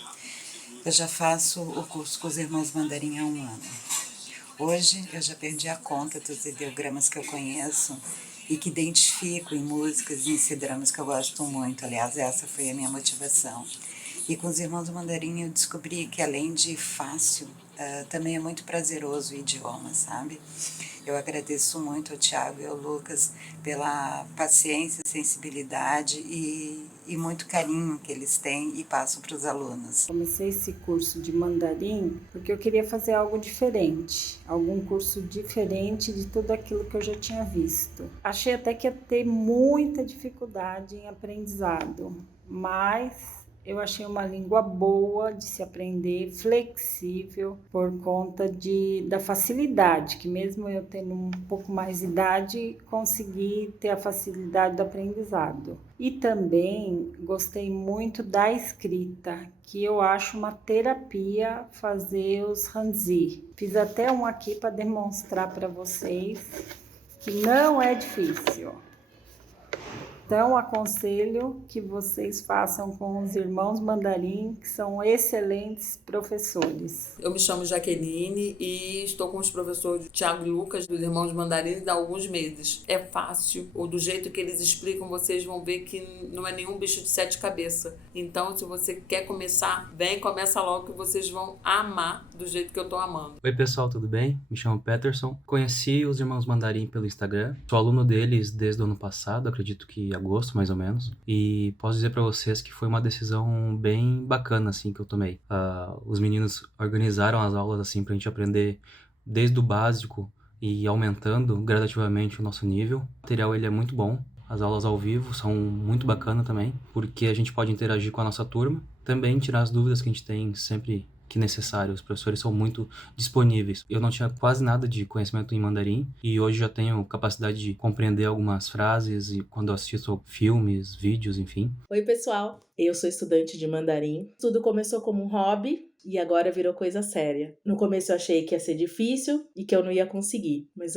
eu já faço o curso com os Irmãos Mandarim há 1 ano. Hoje eu já perdi a conta dos ideogramas que eu conheço e que identifico em músicas e em C-dramas que eu gosto muito. Aliás, essa foi a minha motivação. E com os Irmãos Mandarim eu descobri que além de fácil, também é muito prazeroso o idioma, sabe? Eu agradeço muito ao Tiago e ao Lucas pela paciência, sensibilidade e muito carinho que eles têm e passam para os alunos. Comecei esse curso de mandarim porque eu queria fazer algo diferente, algum curso diferente de tudo aquilo que eu já tinha visto. Achei até que ia ter muita dificuldade em aprendizado, mas eu achei uma língua boa de se aprender, flexível, por conta da facilidade, que mesmo eu tendo um pouco mais de idade, consegui ter a facilidade do aprendizado. E também gostei muito da escrita, que eu acho uma terapia fazer os hanzi. Fiz até um aqui para demonstrar para vocês que não é difícil. Então, aconselho que vocês façam com os irmãos mandarim, que são excelentes professores. Eu me chamo Jaqueline e estou com os professores Tiago e Lucas, dos irmãos mandarim, há alguns meses. É fácil, ou do jeito que eles explicam, vocês vão ver que não é nenhum bicho de 7 cabeças. Então, se você quer começar, começa logo que vocês vão amar do jeito que eu estou amando. Oi pessoal, tudo bem? Me chamo Peterson. Conheci os irmãos mandarim pelo Instagram. Sou aluno deles desde o ano passado, acredito que agosto, mais ou menos, e posso dizer para vocês que foi uma decisão bem bacana, assim, que eu tomei. Os meninos organizaram as aulas, assim, pra gente aprender desde o básico e aumentando gradativamente o nosso nível. O material, ele é muito bom, As aulas ao vivo são muito bacanas também, porque a gente pode interagir com a nossa turma, também tirar as dúvidas que a gente tem sempre que necessário. Os professores são muito disponíveis. Eu não tinha quase nada de conhecimento em mandarim e hoje já tenho capacidade de compreender algumas frases e quando eu assisto filmes, vídeos, enfim. Oi, pessoal. Eu sou estudante de mandarim. Tudo começou como um hobby e agora virou coisa séria. No começo eu achei que ia ser difícil e que eu não ia conseguir. Mas,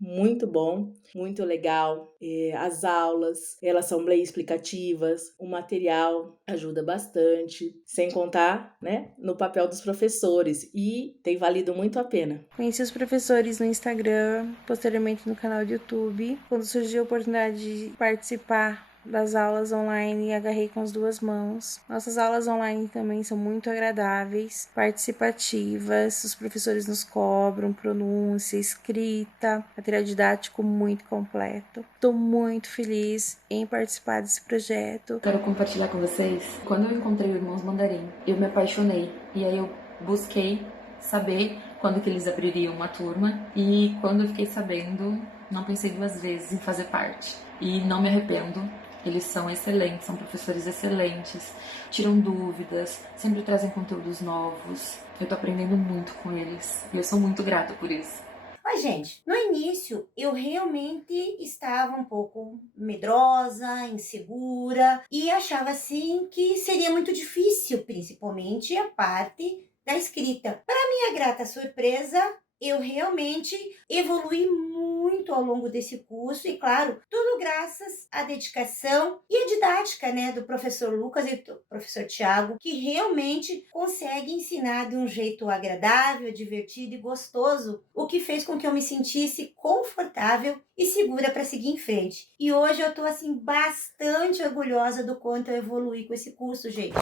muito bom, muito legal. As aulas, elas são bem explicativas, o material ajuda bastante, sem contar, no papel dos professores, e tem valido muito a pena. Conheci os professores no Instagram, posteriormente no canal do YouTube. Quando surgiu a oportunidade de participar das aulas online e agarrei com as duas mãos. Nossas aulas online também são muito agradáveis, participativas, os professores nos cobram pronúncia, escrita, material didático muito completo. Estou muito feliz em participar desse projeto. Quero compartilhar com vocês, quando eu encontrei o Irmãos Mandarim, eu me apaixonei e aí eu busquei saber quando que eles abririam uma turma e quando eu fiquei sabendo, não pensei duas vezes em fazer parte e não me arrependo. Eles são excelentes, são professores excelentes, tiram dúvidas, sempre trazem conteúdos novos. Eu tô aprendendo muito com eles e eu sou muito grata por isso. Oi, gente. No início, eu realmente estava um pouco medrosa, insegura e achava assim que seria muito difícil, principalmente a parte da escrita. Para minha grata surpresa, eu realmente evolui muito ao longo desse curso e, claro, tudo graças à dedicação e à didática, do professor Lucas e do professor Tiago, que realmente consegue ensinar de um jeito agradável, divertido e gostoso, o que fez com que eu me sentisse confortável e segura para seguir em frente. E hoje eu tô, bastante orgulhosa do quanto eu evoluí com esse curso, gente.